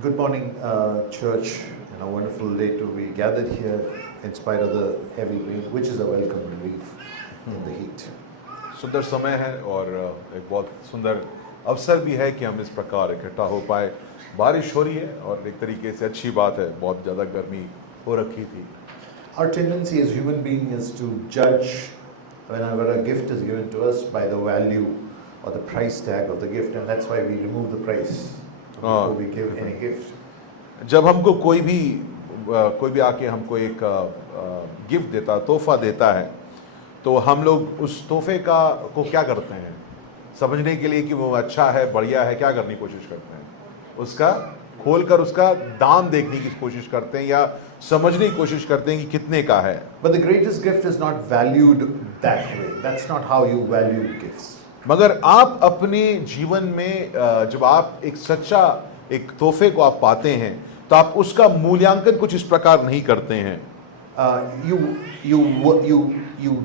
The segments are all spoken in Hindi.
Good morning, church, and a wonderful day to be gathered here in spite of the heavy rain, which is a welcome relief in the heat. सुंदर समय है और एक बहुत सुंदर अवसर भी है कि हम इस प्रकार इकट्ठा हो पाए। बारिश हो रही है और एक तरीके से अच्छी बात है, बहुत ज़्यादा गर्मी हो रखी थी। Our tendency as human beings is to judge whenever a gift is given to us by the value or the price tag of the gift, and that's why we remove the price before we give any gift. जब हमको कोई भी आके हमको एक गिफ्ट देता, तोहफा देता है, तो हम लोग उस तोहफे को क्या करते हैं? समझने के लिए कि वो अच्छा है, बढ़िया है, क्या करने की कोशिश करते हैं? उसका खोलकर उसका दाम देखने की कोशिश करते हैं या समझने की कोशिश करते हैं कि कितने का है। But the greatest gift is not valued that way. That's not how you value gifts. मगर आप अपने जीवन में जब आप एक सच्चा एक तोहफे को आप पाते हैं तो आप उसका मूल्यांकन कुछ इस प्रकार नहीं करते हैं। You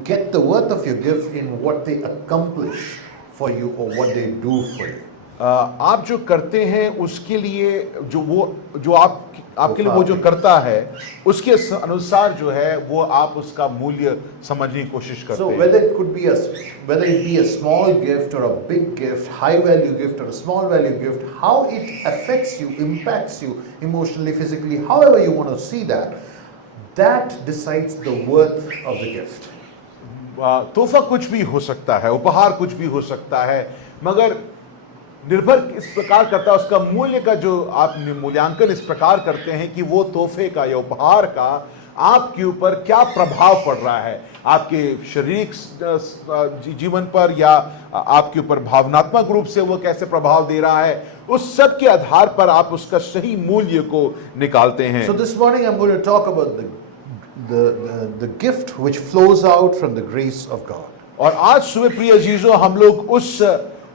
get the worth of your gift in what they accomplish for you or what they do for you. आप जो करते हैं उसके लिए जो आपके लिए वो जो करता है उसके अनुसार जो है वो आप उसका मूल्य समझने की कोशिश करते So हैं। whether it be a small gift or a big gift, high value gift or a small value gift, how it affects you, impacts you emotionally, physically, however you want to see that decides the worth of the gift. तोहफा कुछ भी हो सकता है, उपहार कुछ भी हो सकता है, मगर निर्भर इस प्रकार करता है उसका मूल्य का जो आप मूल्यांकन इस प्रकार करते हैं कि वो तोहफे का या उपहार का आपके ऊपर क्या प्रभाव पड़ रहा है, आपके शारीरिक जीवन पर या आपके ऊपर भावनात्मक रूप से वो कैसे प्रभाव दे रहा है, उस सब के आधार पर आप उसका सही मूल्य को निकालते हैं। So this morning I'm going to talk about the gift which flows out from the grace of God. और आज सुबह प्रिय अजीजों हम लोग उस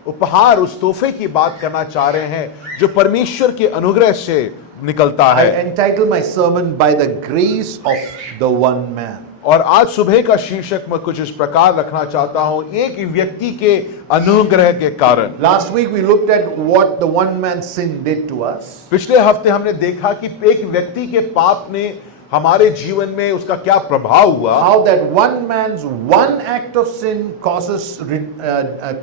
उपहार उस तोहफे की बात करना चाह रहे हैं जो परमेश्वर के अनुग्रह से निकलता I है। entitle my sermon by the grace of the one man. और आज सुबह का शीर्षक मैं कुछ इस प्रकार रखना चाहता हूं, एक व्यक्ति के अनुग्रह के कारण। Last week we looked at what the one man's sin did to us. पिछले हफ्ते हमने देखा कि एक व्यक्ति के पाप ने हमारे जीवन में उसका क्या प्रभाव हुआ, How that one man's one act of sin causes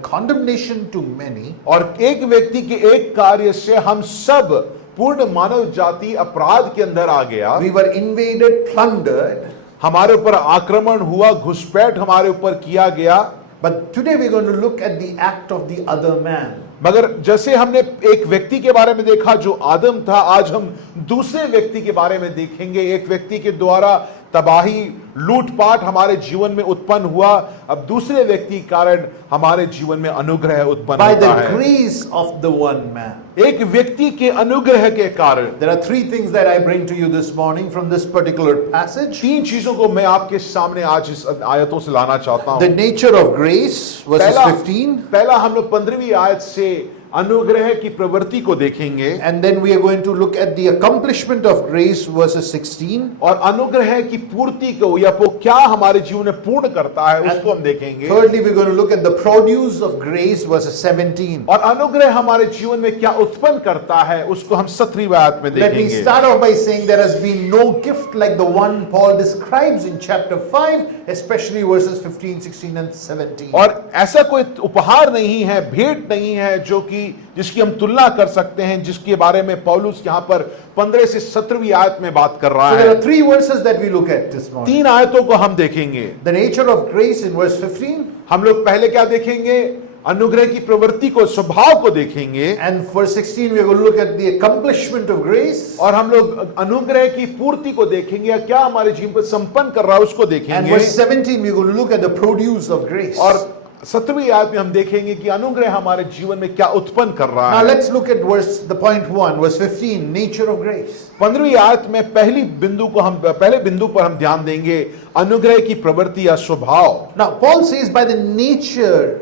condemnation to many. और एक व्यक्ति के एक कार्य से हम सब पूर्ण मानव जाति अपराध के अंदर आ गया। We were invaded, plundered. हमारे ऊपर आक्रमण हुआ, घुसपैठ हमारे ऊपर किया गया। But today we're going to look at the act of the other man. मगर जैसे हमने एक व्यक्ति के बारे में देखा जो आदम था, आज हम दूसरे व्यक्ति के बारे में देखेंगे, एक व्यक्ति के द्वारा तबाही लूटपाट हमारे जीवन में उत्पन्न हुआ, अब दूसरे व्यक्ति के कारण हमारे जीवन में अनुग्रह उत्पन्न By होता the है। grace of the one man. एक व्यक्ति के अनुग्रह के कारण There are three things that I bring to you this morning from this particular passage. तीन चीजों को मैं आपके सामने आज इस आयतों से लाना चाहता The हूं। nature of grace, verses 15. पहला हम लोग 15वीं आयत से अनुग्रह की प्रवृत्ति को देखेंगे And then we are going to look at the accomplishment of grace, verses 16. और अनुग्रह की पूर्ति को या वो क्या हमारे जीवन में पूर्ण करता है उसको हम देखेंगे। Thirdly, we're going to look at the produce of grace, verses 17. और अनुग्रह हमारे जीवन में क्या उत्पन्न करता है उसको हम 17वीं आयत में Let me देखेंगे। start off by saying there has been no gift like the one Paul describes in chapter 5, especially verses 15, 16 and 17. और ऐसा कोई उपहार नहीं है, भेंट नहीं है जो कि जिसकी हम तुलना कर सकते हैं, जिसके बारे में पौलुस यहाँ पर 15 से 17वीं आयत में बात कर रहा So there है। are three verses that we look at this morning. तीन आयतों को हम देखेंगे। The nature of grace in verse 15, हम लोग पहले क्या देखेंगे? अनुग्रह की प्रवृत्ति को, स्वभाव को देखेंगे। and verse 16 we are going to look at the accomplishment of grace. और हम लोग अनुग्रह की पूर्ति को देखेंगे या क्या हमारे जीवन पर संपन्न कर रहा है उसको And देखेंगे। verse 17 we are going to look at the produce of grace. और 17वीं आयत में हम देखेंगे कि अनुग्रह हमारे जीवन में क्या उत्पन्न कर रहा Now है। let's look at the point 1, verse 15, nature of grace. 15वीं आयत में पहले बिंदु पर हम ध्यान देंगे, अनुग्रह की प्रवृत्ति या स्वभाव। Now Paul says by the nature,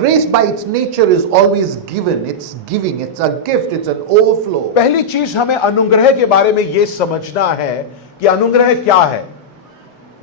grace by its nature is always given. It's giving, it's a gift, it's an overflow. पहली चीज हमें अनुग्रह के बारे में यह समझना है कि अनुग्रह क्या है।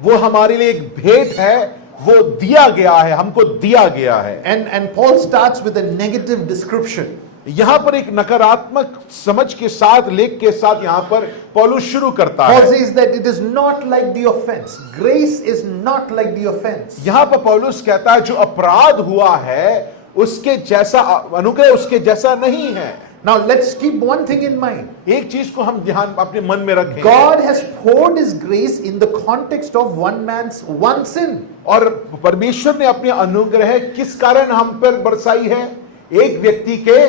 वो हमारे लिए एक भेंट है, वो दिया गया है, हमको दिया गया है। And Paul starts with a negative description. यहां पर एक नकारात्मक समझ के साथ, लेख के साथ यहां पर पौलुस शुरू करता Paul है। says that it is not like the offense. Grace is not like the offense. यहां पर पौलुस कहता है जो अपराध हुआ है उसके जैसा, अनुग्रह उसके जैसा नहीं है। Now let's keep one thing in mind. एक चीज को हम ध्यान अपने मन में रखें, God has poured His grace in the context of one man's one sin. और परमेश्वर ने अपने अनुग्रह किस कारण हम पर बरसाई है? एक व्यक्ति के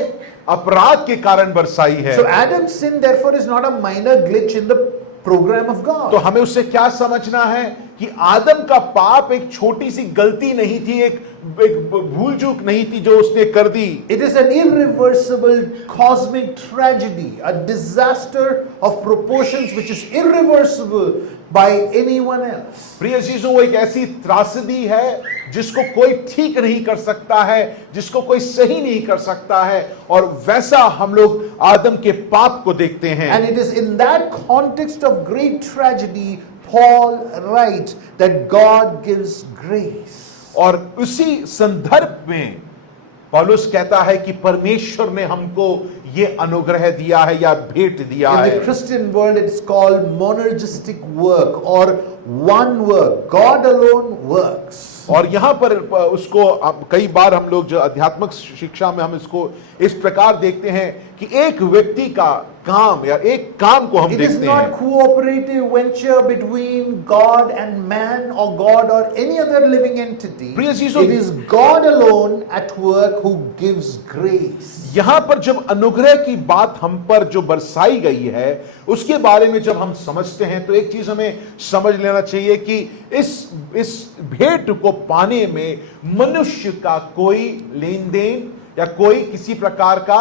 अपराध के कारण बरसाई है। So Adam's sin therefore is not a minor glitch in the program of God. तो हमें उससे क्या समझना है कि आदम का पाप एक छोटी सी गलती नहीं थी, एक भूल चूक नहीं थी जो उसने कर दी। It is an irreversible cosmic tragedy, a disaster of proportions which is irreversible by anyone else. प्रिय चीजों, वो एक ऐसी त्रासदी है जिसको कोई ठीक नहीं कर सकता है, जिसको कोई सही नहीं कर सकता है, और वैसा हम लोग आदम के पाप को देखते हैं। And it is in that context of great tragedy Paul writes that God gives grace. और उसी संदर्भ में पौलुस कहता है कि परमेश्वर ने हमको ये अनुग्रह दिया है या भेंट दिया In है। the Christian world it is called monergistic work or one work. God alone works. और यहाँ पर उसको कई बार हम लोग जो आध्यात्मिक शिक्षा में हम इसको इस प्रकार देखते हैं कि एक व्यक्ति का काम या एक काम को हम It is देखते not हैं। cooperative venture between God and man or God or any other living entity. प्रिय चीजों, It is God alone at work who gives grace. यहाँ पर जब अनुग्रह की बात हम पर जो बरसाई गई है उसके बारे में जब हम समझते हैं तो एक चीज हमें समझ लेना चाहिए कि इस भेंट को पाने में मनुष्य का कोई लेन देन या कोई किसी प्रकार का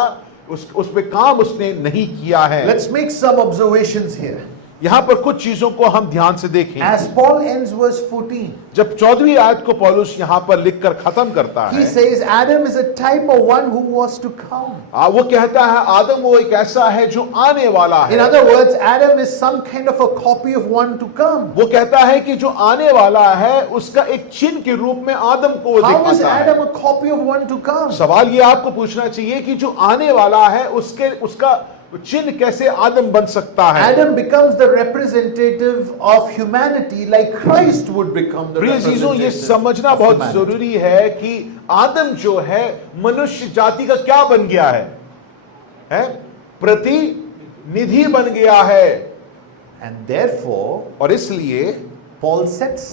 उसमें काम उसने नहीं किया है। Let's make some observations here. यहां पर कुछ चीजों को हम ध्यान से देखें। As Paul ends verse 14, जब 14वीं आयत को पौलुस यहां पर लिखकर खत्म करता he है, says Adam is a type of one who was to come. वो कहता है आदम वो एक ऐसा है जो आने वाला In है। other words, Adam is some kind of a copy of one to come. वो कहता है कि जो आने वाला है उसका एक चिन्ह के रूप में आदम को वो How is दिखाता है। Adam a copy of one to come? सवाल ये आपको पूछना चाहिए कि जो आने वाला है उसका चिन्ह कैसे आदम बन सकता है? Adam becomes the representative of humanity like Christ would become the प्रिय चीजों, ये representative समझना of बहुत humanity. जरूरी है कि आदम जो है मनुष्य जाति का क्या बन गया है? प्रतिनिधि बन गया है। And therefore, और इसलिए Paul sets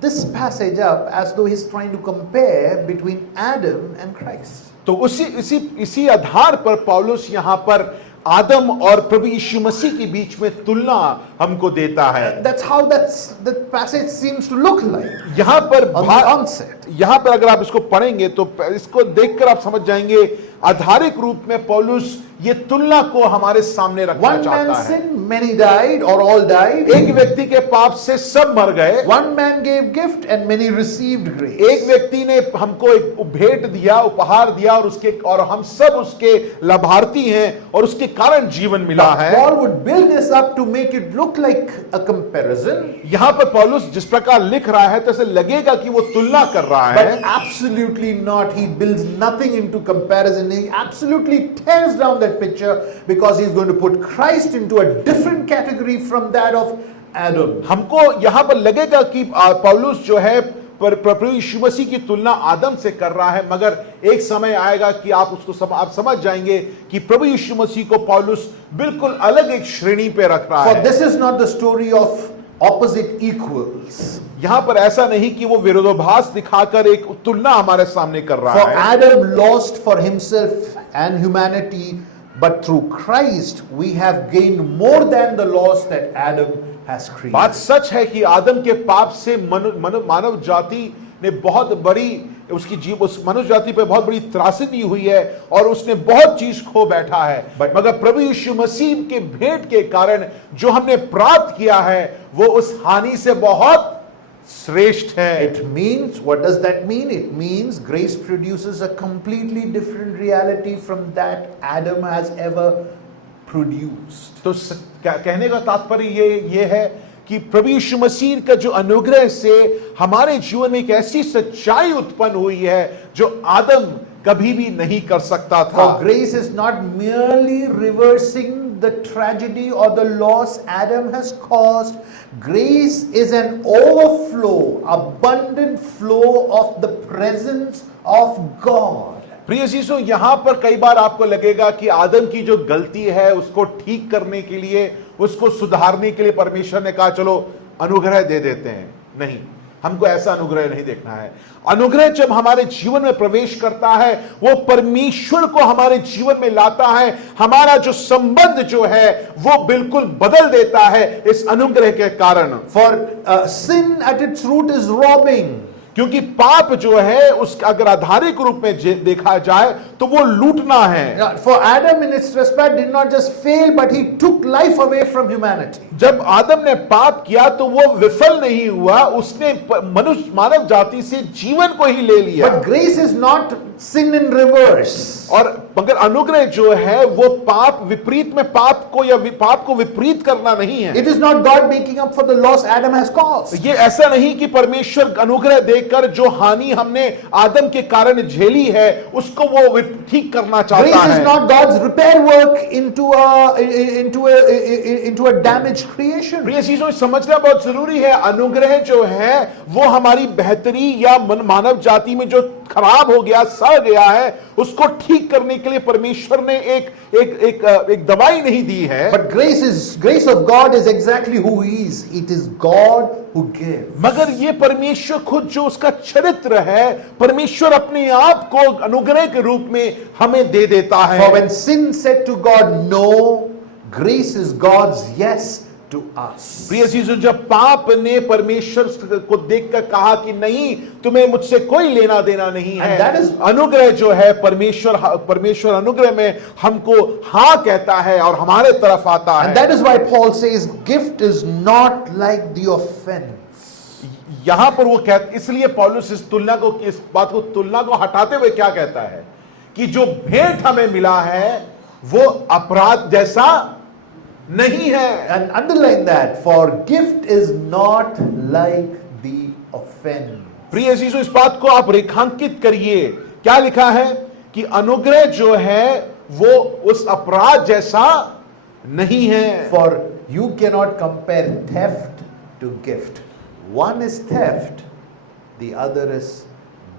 this passage up as though he's trying to compare between Adam and Christ. तो इसी आधार पर पौलुस यहां पर आदम और प्रभु यीशु मसीह के बीच में तुलना हमको देता है। That's how the passage seems to look like यहां पर on the onset. यहां पर अगर आप इसको पढ़ेंगे तो इसको देखकर आप समझ जाएंगे आधारिक रूप में पौलुस ये तुलना को हमारे सामने रखना One चाहता man है। sinned, many died or all died. एक व्यक्ति के पाप से सब मर गए। One man gave gift and many received grace. एक व्यक्ति ने हमको एक भेंट दिया, उपहार दिया, और हम सब उसके लाभार्थी हैं और उसके कारण जीवन मिला है। Paul would build this up to make it look like a comparison, यहां पर पौलुस जिस प्रकार लिख रहा है तो ऐसे लगेगा कि वो तुलना कर रहा है, but absolutely not. He builds nothing into comparison. He absolutely tears down that picture because he's going to put Christ into a different category from that of Adam. हमको यहां पर लगेगा कि पौलुस जो है प्रभु यीशु मसीह की तुलना आदम से कर रहा है, मगर एक समय आएगा कि आप उसको आप समझ जाएंगे कि प्रभु यीशु मसीह को पौलुस बिल्कुल अलग एक श्रेणी पे रख रहा For है। this is not the story of opposite equals. यहां पर ऐसा नहीं कि वो विरोधाभास दिखाकर एक तुलना हमारे सामने कर रहा For है। Adam lost for himself and humanity, but through Christ we have gained more than the loss that Adam has created. बात सच है कि आदम के पाप से मानव जाति ने बहुत बड़ी उस मनुष्य जाति पे बहुत बड़ी त्रासदी हुई है और उसने बहुत चीज खो बैठा है, मगर प्रभु यीशु मसीह के भेंट के कारण जो हमने प्राप्त किया है वो उस हानि से बहुत श्रेष्ठ है। It means, what does that mean? It means grace produces a completely different reality from that Adam has ever produced. तो कहने का तात्पर्य ये है कि प्रभु यीशु मसीह का जो अनुग्रह से हमारे जीवन में एक ऐसी सच्चाई उत्पन्न हुई है जो आदम कभी भी नहीं कर सकता था। For grace is not merely reversing the tragedy or the loss Adam has caused. Grace is an overflow, abundant flow of the presence of God. प्रिय चीजों, यहां पर कई बार आपको लगेगा कि आदम की जो गलती है उसको ठीक करने के लिए, उसको सुधारने के लिए परमेश्वर ने कहा चलो अनुग्रह दे देते हैं। नहीं, हमको ऐसा अनुग्रह नहीं देखना है। अनुग्रह जब हमारे जीवन में प्रवेश करता है, वो परमेश्वर को हमारे जीवन में लाता है। हमारा जो संबंध जो है वो बिल्कुल बदल देता है इस अनुग्रह के कारण। For sin at its root is robbing. क्योंकि पाप जो है उसका अगर आधारिक रूप में देखा जाए तो वो लूटना है। For Adam in its trespass did not just fail, but he took life away from humanity. जब आदम ने पाप किया तो वो विफल नहीं हुआ, उसने मनुष्य मानव जाति से जीवन को ही ले लिया। But grace is not sin in reverse. और मगर अनुग्रह जो है वो पाप विपरीत में पाप को या पाप को विपरीत करना नहीं है। It is not God making up for the loss Adam has caused. ये ऐसा नहीं कि परमेश्वर अनुग्रह देकर जो हानि हमने आदम के कारण झेली है उसको वो ठीक करना चाहता Grace है। is not God's repair work into a damaged creation. प्रिय चीजों, समझना बहुत जरूरी है। अनुग्रह जो है वो हमारी बेहतरी या मानव जाति में जो खराब हो गया, सड़ गया है, उसको ठीक करने के लिए परमेश्वर ने एक दवाई नहीं दी है। But grace of God is exactly who He is. It is God who gives. मगर ये परमेश्वर खुद जो उसका चरित्र है, परमेश्वर अपने आप को अनुग्रह के रूप में हमें दे देता है। For when sin said to God no, grace is God's yes to us. प्रिय चीजों, जब पाप ने परमेश्वर को देखकर कहा कि नहीं, तुम्हें मुझसे कोई लेना देना नहीं है, And that is- अनुग्रह जो है परमेश्वर अनुग्रह में हमको हाँ कहता है और हमारे तरफ आता And है। that is why Paul says gift is not like the offense. यहां पर वो कहते, इसलिए पौलुस इस तुलना को हटाते हुए क्या कहता है कि जो भेंट हमें मिला है वो अपराध जैसा नहीं है। And underline that, for gift is not like the offense. प्रिय चीजों, इस बात को आप रेखांकित करिए। क्या लिखा है कि अनुग्रह जो है वो उस अपराध जैसा नहीं है। For you cannot compare theft to gift. One is theft, the other is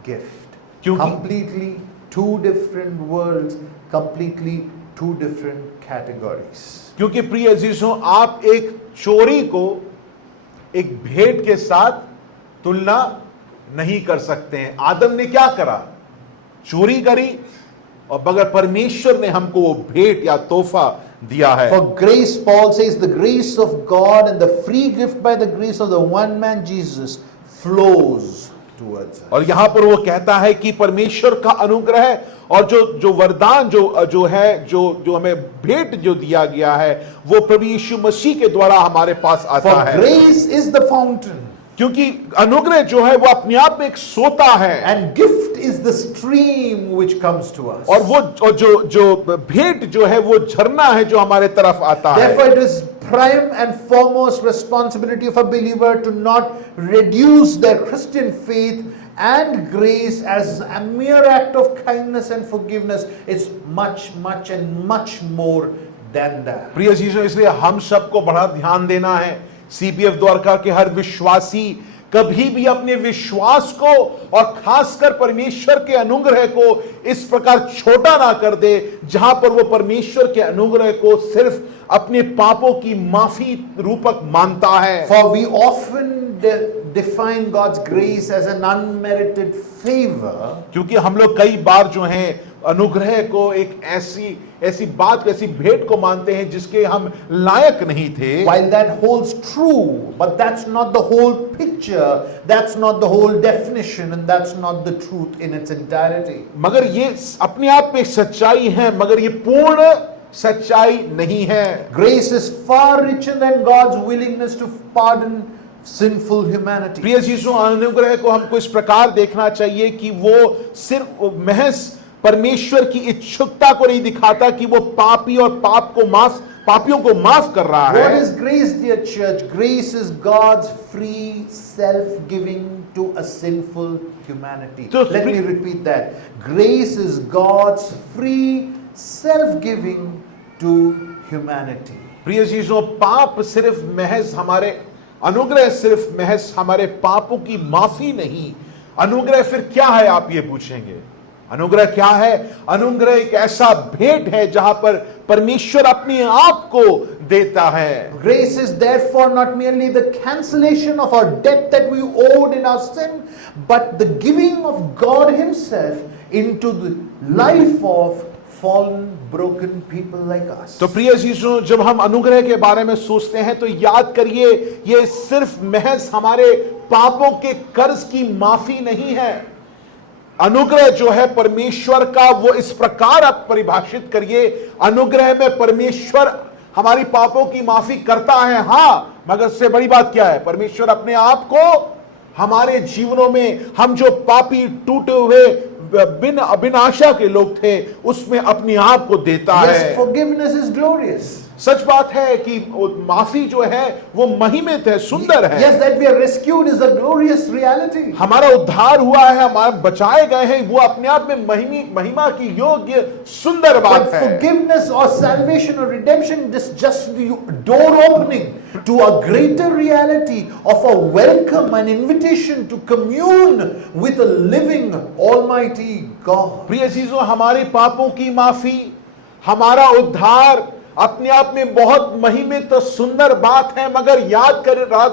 gift. क्योंकि- Completely two different worlds, completely two different categories. क्योंकि प्रिय चीजों, आप एक चोरी को एक भेंट के साथ तुलना नहीं कर सकते हैं। आदम ने क्या करा? चोरी करी, और मगर परमेश्वर ने हमको वो भेंट या तोहफा दिया है। For grace, Paul says, the grace of God and the free gift by the grace of the one man Jesus flows towards us. और यहां पर वो कहता है कि परमेश्वर का अनुग्रह और जो वरदान जो है जो हमें भेंट जो दिया गया है वो प्रभु यीशु मसीह के द्वारा हमारे पास आता For है। grace is the fountain, क्योंकि अनुग्रह जो है वो अपने आप में एक सोता है, and gift is the stream which comes to us. और जो भेंट जो है वो झरना है जो हमारे तरफ आता है। Therefore, it is prime and foremost responsibility of a believer to not reduce their Christian faith and grace as a mere act of kindness and forgiveness. It's much, much and much more than that. प्रिय चीजों, इसलिए हम सबको बड़ा ध्यान देना है। सीपीएफ द्वारका के हर विश्वासी कभी भी अपने विश्वास को और खासकर परमेश्वर के अनुग्रह को इस प्रकार छोटा ना कर दे जहां पर वो परमेश्वर के अनुग्रह को सिर्फ अपने पापों की माफी रूपक मानता है। For we often define God's grace as an unmerited favor. क्योंकि हम लोग कई बार जो हैं अनुग्रह को एक ऐसी बात, ऐसी भेंट को मानते हैं जिसके हम लायक नहीं थे। While that holds true, but that's not the whole picture, that's not the whole definition, and that's not the truth in its entirety. मगर ये अपने आप में सच्चाई है, मगर ये पूर्ण सच्चाई नहीं है। Grace is far richer than God's willingness to pardon sinful humanity. प्रिय चीजों, अनुग्रह को हमको इस प्रकार देखना चाहिए कि वो सिर्फ महज परमेश्वर की इच्छुकता को नहीं दिखाता कि वो पापी और पापियों को माफ कर रहा What है। is grace, dear church? Grace is God's free self-giving to a sinful humanity. So, Let me repeat that. Grace is God's free self-giving to humanity. प्रिय चीजों, पाप सिर्फ महज हमारे अनुग्रह सिर्फ महज हमारे पापों की माफी नहीं, अनुग्रह फिर क्या है आप ये पूछेंगे। अनुग्रह क्या है? अनुग्रह एक ऐसा भेंट है जहां पर परमेश्वर अपने आप को देता है। Grace is therefore not merely the cancellation of our debt that we owed in our sin, but the giving of God Himself into the life of fallen, broken people like us. तो प्रिय चीजों, जब हम अनुग्रह के बारे में सोचते हैं तो याद करिए, ये सिर्फ महज हमारे पापों के कर्ज की माफी नहीं है। अनुग्रह जो है परमेश्वर का, वो इस प्रकार आप परिभाषित करिए, अनुग्रह में परमेश्वर हमारी पापों की माफी करता है, हाँ, मगर उससे बड़ी बात क्या है? परमेश्वर अपने आप को हमारे जीवनों में, हम जो पापी टूटे हुए बिन आशा के लोग थे, उसमें अपने आप को देता है। Yes, forgiveness is glorious. सच बात है कि माफी जो है वो महिमित है, सुंदर है। Yes, that we are rescued is a glorious reality. हमारा उद्धार हुआ है, हमारे बचाए गए हैं, वो अपने आप में महिमा की योग्य सुंदर बात But है। forgiveness or salvation or redemption is just the door opening to a greater reality of a welcome and invitation to commune with a living Almighty God. प्रिय चीजों, हमारे पापों की माफी, हमारा उद्धार अपने आप में बहुत महिमित और सुंदर बात है, मगर याद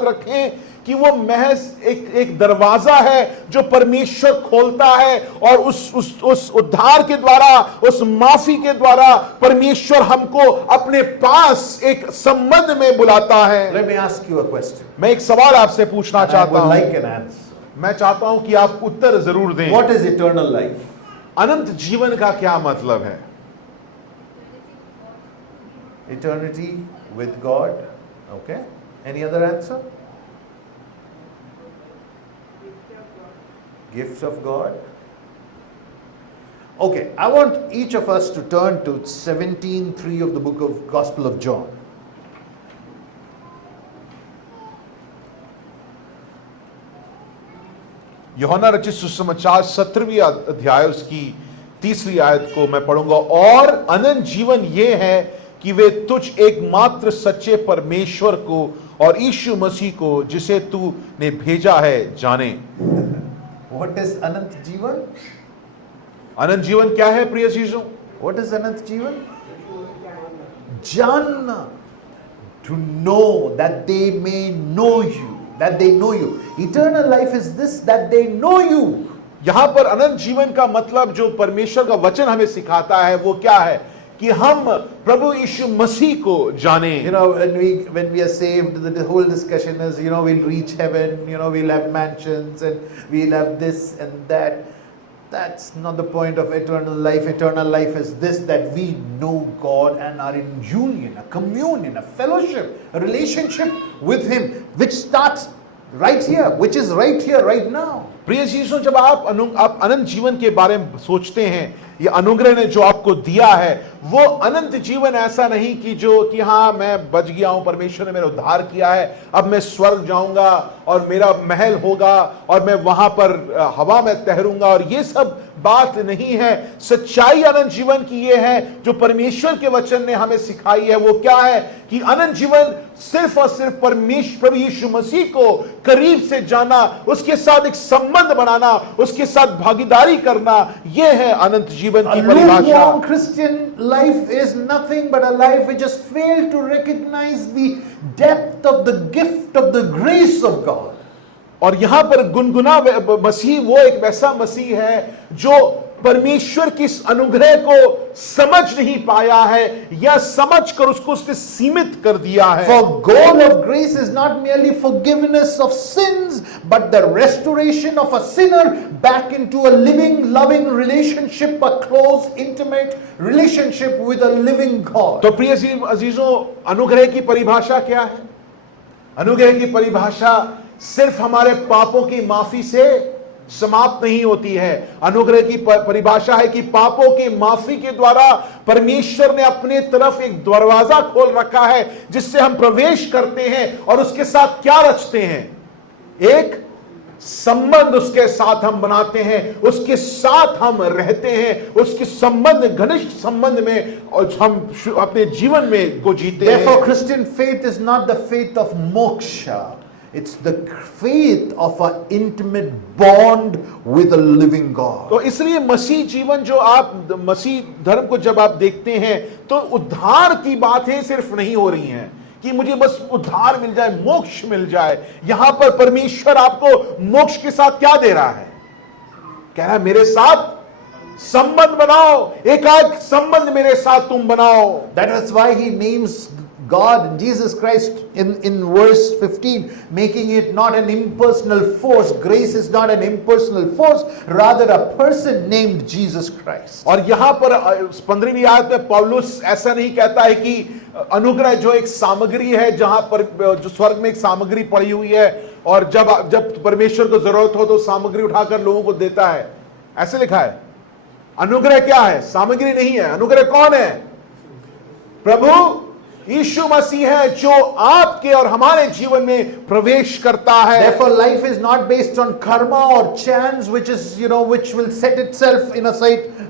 रखें कि वो महज एक दरवाजा है जो परमेश्वर खोलता है, और उस उद्धार के द्वारा, उस माफी के द्वारा परमेश्वर हमको अपने पास एक संबंध में बुलाता है। Let me ask you a question. मैं एक सवाल आपसे पूछना And I चाहता would हूं, like an answer. मैं चाहता हूं कि आप उत्तर जरूर दें। What is eternal life? अनंत जीवन का क्या मतलब है? Eternity with God. Okay. Any other answer? Gifts of God. Okay, I want each of us to turn to 17:3 of the book of Gospel of John. यूहन्ना रचित सुसमाचार 17वीं अध्याय उसकी 3री आयत को मैं पढ़ूंगा। और अनंत जीवन ये है कि वे तुझ एकमात्र सच्चे परमेश्वर को और यीशु मसीह को जिसे तू ने भेजा है जाने। What is Anant Jeevan? अनंत जीवन क्या है प्रिय चीजों? What is Anant Jeevan? Janna. To know, that they may know you. That they know you. Eternal life is this, that they know you. यहां पर अनंत जीवन का मतलब जो परमेश्वर का वचन हमें सिखाता है वो क्या है? कि हम प्रभु यीशु मसीह को जाने। You know, when we are saved, the whole discussion is, you know, we'll reach heaven, you know, we'll have mansions and we'll have this and that. That's not the point of eternal life. Eternal life is this, that we know God and are in union, a communion, a fellowship, a relationship with Him, which starts right here, which is right here, right now. प्रिय चीजों, जब आप अनंत जीवन के बारे में सोचते हैं, ये अनुग्रह ने जो आपको दिया है, वो अनंत जीवन ऐसा नहीं कि हाँ मैं बच गया हूं, परमेश्वर ने मेरा उद्धार किया है, अब मैं स्वर्ग जाऊंगा और मेरा महल होगा और मैं वहां पर हवा में तैरूंगा, और ये सब बात नहीं है। सच्चाई अनंत जीवन की ये है जो परमेश्वर के वचन ने हमें सिखाई है। वो क्या है कि अनंत जीवन सिर्फ और सिर्फ प्रभु यीशु मसीह को करीब से जाना, उसके साथ एक संबंध बनाना, उसके साथ भागीदारी करना, ये है अनंत जीवन की A परिभाषा। lukewarm Christian life is nothing but a life which has failed to recognize the depth of the gift of the grace of God. और यहां पर गुनगुना मसीह वो एक वैसा मसीह है जो परमेश्वर की इस अनुग्रह को समझ नहीं पाया है, या समझ कर उसने सीमित कर दिया है। For goal of grace is not merely forgiveness of sins, but the restoration of a sinner back into a living, loving relationship, a close, intimate relationship with a living God. तो प्रिय अजीजों, अनुग्रह की परिभाषा क्या है? अनुग्रह की परिभाषा सिर्फ हमारे पापों की माफी से समाप्त नहीं होती है। अनुग्रह की परिभाषा है कि पापों की माफी के द्वारा परमेश्वर ने अपने तरफ एक दरवाजा खोल रखा है जिससे हम प्रवेश करते हैं और उसके साथ क्या रचते हैं, एक संबंध उसके साथ हम बनाते हैं, उसके साथ हम रहते हैं, उसके संबंध, घनिष्ठ संबंध में और हम अपने जीवन में को जीते हैं। Therefore, Christian faith is not the faith of moksha. It's the faith of an intimate bond with a living God. तो इसलिए मसीह जीवन जो आप मसीह धर्म को जब आप देखते हैं तो उद्धार की बातें सिर्फ नहीं हो रही हैं कि मुझे बस उद्धार मिल जाए, मोक्ष मिल जाए। यहां पर परमेश्वर आपको मोक्ष के साथ क्या दे रहा है? कह रहा है मेरे साथ संबंध बनाओ, एकाएक संबंध मेरे साथ तुम बनाओ। That is why he names God, Jesus Christ, in verse 15, making it not an impersonal force. Grace is not an impersonal force, rather a person named Jesus Christ. और यहां पर 15वीं आयत में पौलुस ऐसा नहीं कहता है कि अनुग्रह जो एक सामग्री है, जहां पर जो स्वर्ग में एक सामग्री पड़ी हुई है और जब परमेश्वर को जरूरत हो तो सामग्री उठाकर लोगों को देता है, ऐसे लिखा है। अनुग्रह क्या है? सामग्री नहीं है। अनुग्रह कौन है? प्रभु यीशु मसीह है जो आपके और हमारे जीवन में प्रवेश करता है। Therefore, life is not based on karma or chance, which is, which will set itself in a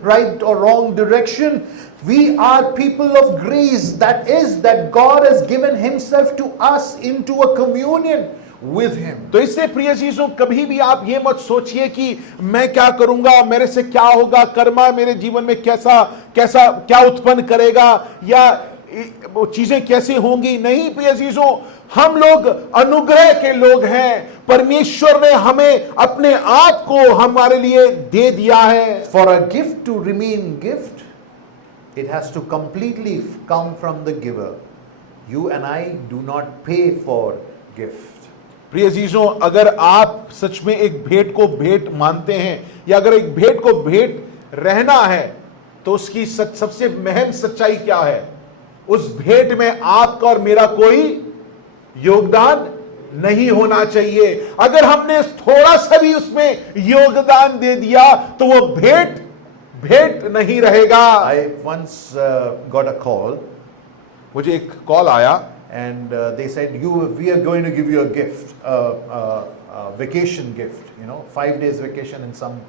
right or wrong direction. We are people of grace. That is, that God has given Himself to us into a communion with Him. तो इससे प्रिय चीजों, कभी भी आप ये मत सोचिए कि मैं क्या करूंगा, मेरे से क्या होगा, कर्मा मेरे जीवन में कैसा क्या उत्पन्न करेगा या वो चीजें कैसी होंगी। नहीं प्रिय चीजों, हम लोग अनुग्रह के लोग हैं। परमेश्वर ने हमें अपने आप को हमारे लिए दे दिया है। For a gift to remain gift, it has to completely come from the giver. You and I do not pay for gift. प्रिय चीजों, अगर आप सच में एक भेंट को भेंट मानते हैं या अगर एक भेंट को भेंट रहना है तो उसकी सबसे महम सच्चाई क्या है? उस भेंट में आपका और मेरा कोई योगदान नहीं होना चाहिए। अगर हमने थोड़ा सा भी उसमें योगदान दे दिया तो वो भेंट नहीं रहेगा। I once got a call, मुझे एक कॉल आया and they said, we are going to give you a gift, a vacation gift, 5 days vacation in some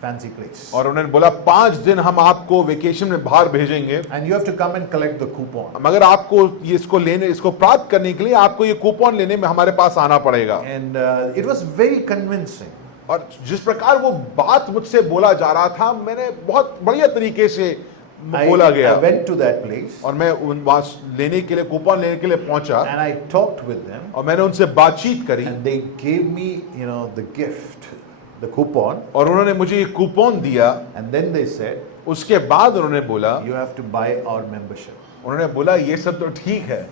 fancy place. और उन्होंने बोला 5 दिन हम आपको वेकेशन में बाहर भेजेंगे, And you have to come and collect the coupon. मगर आपको इसको प्राप्त करने के लिए आपको ये कूपन लेने में हमारे पास आना पड़ेगा। And it was very convincing. और जिस प्रकार वो बात मुझसे बोला जा रहा था, मैंने बहुत बढ़िया तरीके से बोला गया। I went to that place और मैं वहां कूपन लेने के लिए पहुंचा and I talked with them, और मैंने उनसे बातचीत करी and they gave me, the gift, the coupon, और उन्होंने मुझे ये कूपन दिया। and then they said, उसके बाद उन्होंने बोला, you have to buy our membership. उन्होंने बोला ये सब तो ठीक है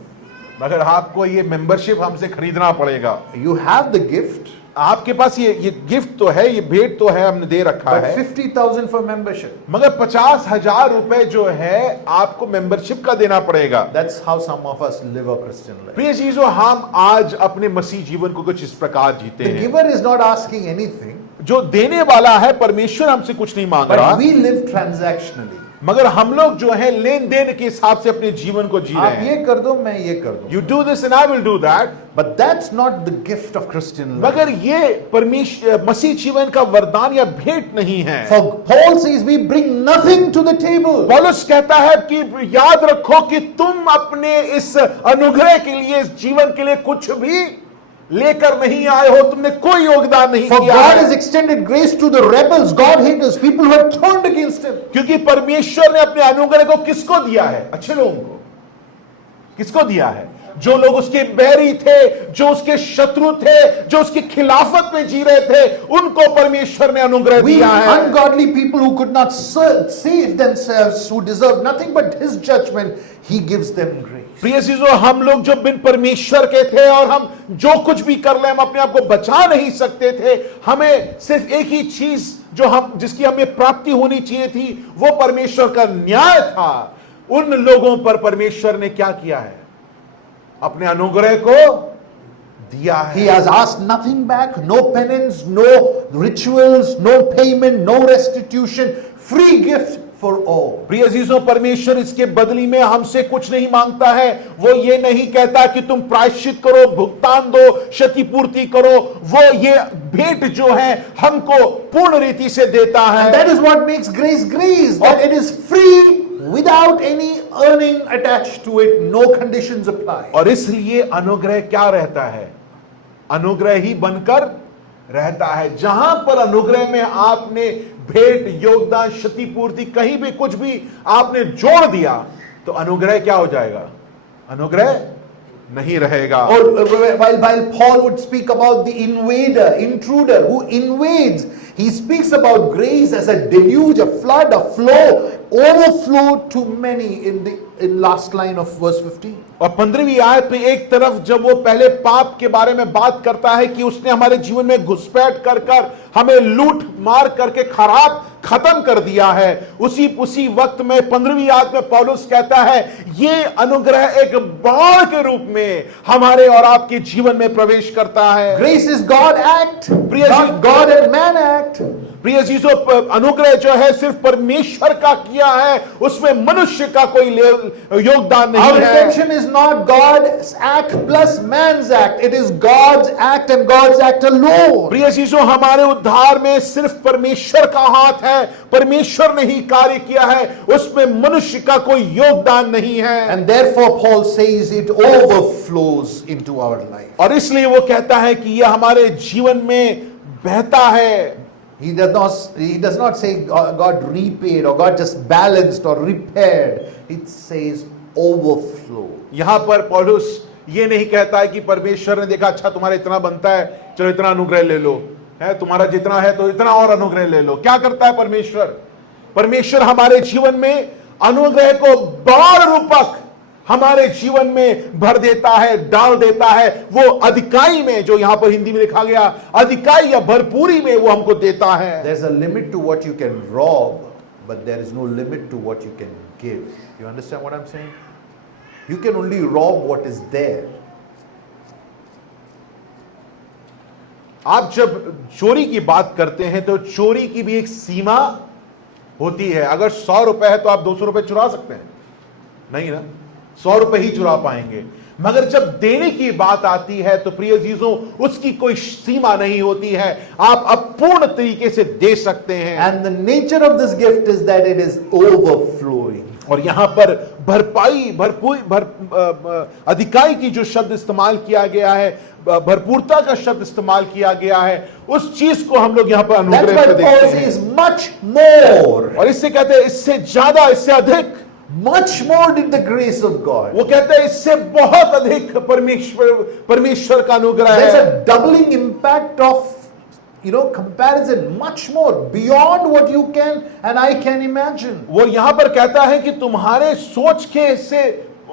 मगर आपको ये मेंबरशिप हमसे खरीदना पड़ेगा। You have the gift, आपके पास ये गिफ्ट तो है, ये भेंट तो है, हमने दे रखा but है, 50,000 for membership. मगर 50,000 रुपए जो है आपको मेंबरशिप का देना पड़ेगा। That's how some of us live a Christian life. प्रिय चीजों, हम आज अपने मसीह जीवन को कुछ इस प्रकार जीते The हैं। giver is not asking anything, जो देने वाला है परमेश्वर हमसे कुछ नहीं मांग रहा, but we live transactionally. मगर हम लोग जो है लेन देन के हिसाब से अपने जीवन को जी रहे आप हैं। ये कर दो, मैं ये कर दूं. You do this and I will do that. But that's not the gift of Christian life. मगर ये परमेश्वर मसीह जीवन का वरदान या भेंट नहीं है। For Paul says we bring nothing to the table. पौलुस कहता है कि याद रखो कि तुम अपने इस अनुग्रह के लिए, इस जीवन के लिए कुछ भी लेकर नहीं आए हो, तुमने कोई योगदान नहीं For किया God है। has extended grace to the rebels, God haters, people who have turned against Him. क्योंकि परमेश्वर ने अपने अनुग्रह को किसको दिया है? अच्छे लोगों को। किसको दिया है? जो लोग उसके बैरी थे, जो उसके शत्रु थे, जो उसके खिलाफत में जी रहे थे, उनको परमेश्वर ने अनुग्रह We दिया है। ungodly people who could not save themselves, who deserve nothing but His judgment, He gives them grace. प्रिय चीजों, हम लोग जो बिन परमेश्वर के थे और हम जो कुछ भी कर ले, हम अपने आप को बचा नहीं सकते थे। हमें सिर्फ एक ही चीज जिसकी हमें प्राप्ति होनी चाहिए थी, वो परमेश्वर का न्याय था। उन लोगों पर परमेश्वर ने क्या किया है? अपने अनुग्रह को दिया He है। has asked nothing back, no penance, no rituals, no payment, no restitution, free gift for all. प्रिय अजीजों, परमेश्वर इसके बदली में हमसे कुछ नहीं मांगता है। वो ये नहीं कहता कि तुम प्रायश्चित करो, भुगतान दो, क्षतिपूर्ति करो। वो ये भेंट जो है हमको पूर्ण रीति से देता है। And that is what makes grace grace, that it is free without any earning attached to it, no conditions apply. और इसलिए अनुग्रह क्या रहता है? अनुग्रह ही बनकर रहता है। जहां पर अनुग्रह में आपने भेंट, योगदान, क्षतिपूर्ति, कहीं भी कुछ भी आपने जोड़ दिया, तो अनुग्रह क्या हो जाएगा? अनुग्रह नहीं रहेगा। Or while Paul would speak about the invader, intruder who invades, he speaks about grace as a deluge, a flood, a flow, overflow to many in last line of verse 15. और 15वीं आयत में एक तरफ जब वो पहले पाप के बारे में बात करता है कि उसने हमारे जीवन में घुसपैठ कर कर हमें लूट मार करके खराब खत्म कर दिया है, उसी वक्त में 15वीं आयत में पौलुस कहता है ये अनुग्रह एक बाढ़ के रूप में हमारे और आपके जीवन में प्रवेश करता है। Grace is God act, प्रिय not God and man act. प्रिय जीसो, अनुग्रह जो है सिर्फ परमेश्वर का किया है, उसमें मनुष्य का कोई योगदान Our नहीं है। redemption is not God's act plus man's act. It is God's act and God's act alone. प्रिय जीसो, हमारे उद्धार में सिर्फ परमेश्वर का हाथ है, परमेश्वर ने ही कार्य किया है, उसमें मनुष्य का कोई योगदान नहीं है। And therefore Paul says it overflows into our life. और इसलिए वो कहता है कि यह हमारे जीवन में बहता है। He does not say God repaid or God just balanced or repaired. It says overflow. यहां पर पौलुस ये नहीं कहता है कि परमेश्वर ने देखा अच्छा तुम्हारा इतना बनता है, चलो इतना अनुग्रह ले लो, है तुम्हारा जितना है तो इतना और अनुग्रह ले लो। क्या करता है परमेश्वर? परमेश्वर हमारे जीवन में अनुग्रह को बाढ़ रूपक हमारे जीवन में भर देता है, डाल देता है। वो अधिकाई में, जो यहां पर हिंदी में लिखा गया अधिकाई या भरपूरी में, वो हमको देता है। There's a limit to what you can rob, but there is no limit to what you can give. You understand what I'm saying? You can only rob what is there. आप जब चोरी की बात करते हैं तो चोरी की भी एक सीमा होती है। अगर 100 रुपए है तो आप 200 रुपए चुरा सकते हैं? नहीं ना, 100 रुपए ही चुरा पाएंगे। मगर जब देने की बात आती है तो प्रिय अजीजों, उसकी कोई सीमा नहीं होती है, आप अपूर्ण तरीके से दे सकते हैं। And the nature of this gift is that it is overflowing. और यहां पर भरपाई, अधिकाई की जो शब्द इस्तेमाल किया गया है, भरपूरता का शब्द इस्तेमाल किया गया है, उस चीज को हम लोग यहां पर That's अनुग्रह why पे Paul देखते हैं। says much more. और इससे कहते हैं इससे ज्यादा, इससे अधिक। Much more did the grace of God. वो कहते हैं इससे बहुत अधिक परमेश्वर का अनुग्रह There's है। a doubling impact of, comparison, much more beyond what you can and I can imagine. वो यहां पर कहता है कि तुम्हारे सोच के से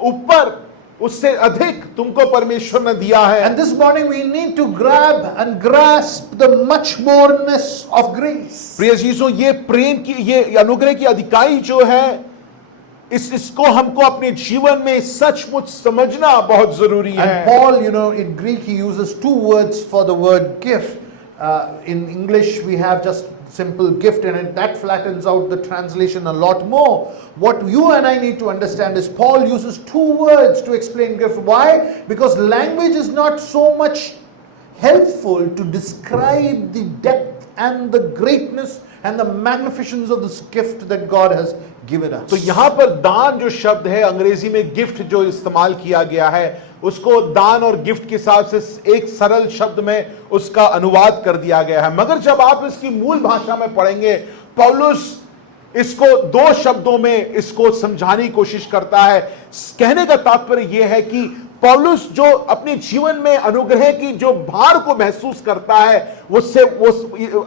ऊपर, उससे अधिक तुमको परमेश्वर ने दिया है। And this morning we need to grab and grasp the much moreness of grace. प्रिय जीसो, ये प्रेम की, ये अनुग्रह की अधिकाई जो है, इसको हमको अपने जीवन में सचमुच समझना बहुत जरूरी है। And Paul, in Greek he uses two words for the word gift. In English we have just simple gift, and that flattens out the translation a lot more. What you and I need to understand is Paul uses two words to explain gift. Why? Because language is not so much helpful to describe the depth and the greatness and the magnificence of this gift that God has given us. तो यहां पर दान जो शब्द है, अंग्रेजी में गिफ्ट जो इस्तेमाल किया गया है, उसको दान और गिफ्ट के हिसाब से एक सरल शब्द में उसका अनुवाद कर दिया गया है। मगर जब आप इसकी मूल भाषा में पढ़ेंगे, पौलुस इसको दो शब्दों में इसको समझाने की कोशिश करता है। कहने का तात्पर्य यह है कि पौलुस जो अपने जीवन में अनुग्रह की जो भार को महसूस करता है, वो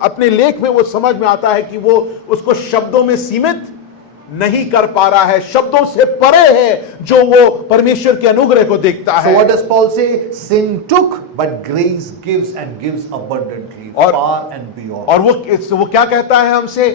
अपने लेख में वो समझ में आता है कि वो उसको शब्दों में सीमित नहीं कर पा रहा है, शब्दों से परे है जो वो परमेश्वर के अनुग्रह को देखता है। So what does Paul say? Sin took, but grace gives and gives abundantly, far and beyond. और वो क्या कहता है हमसे?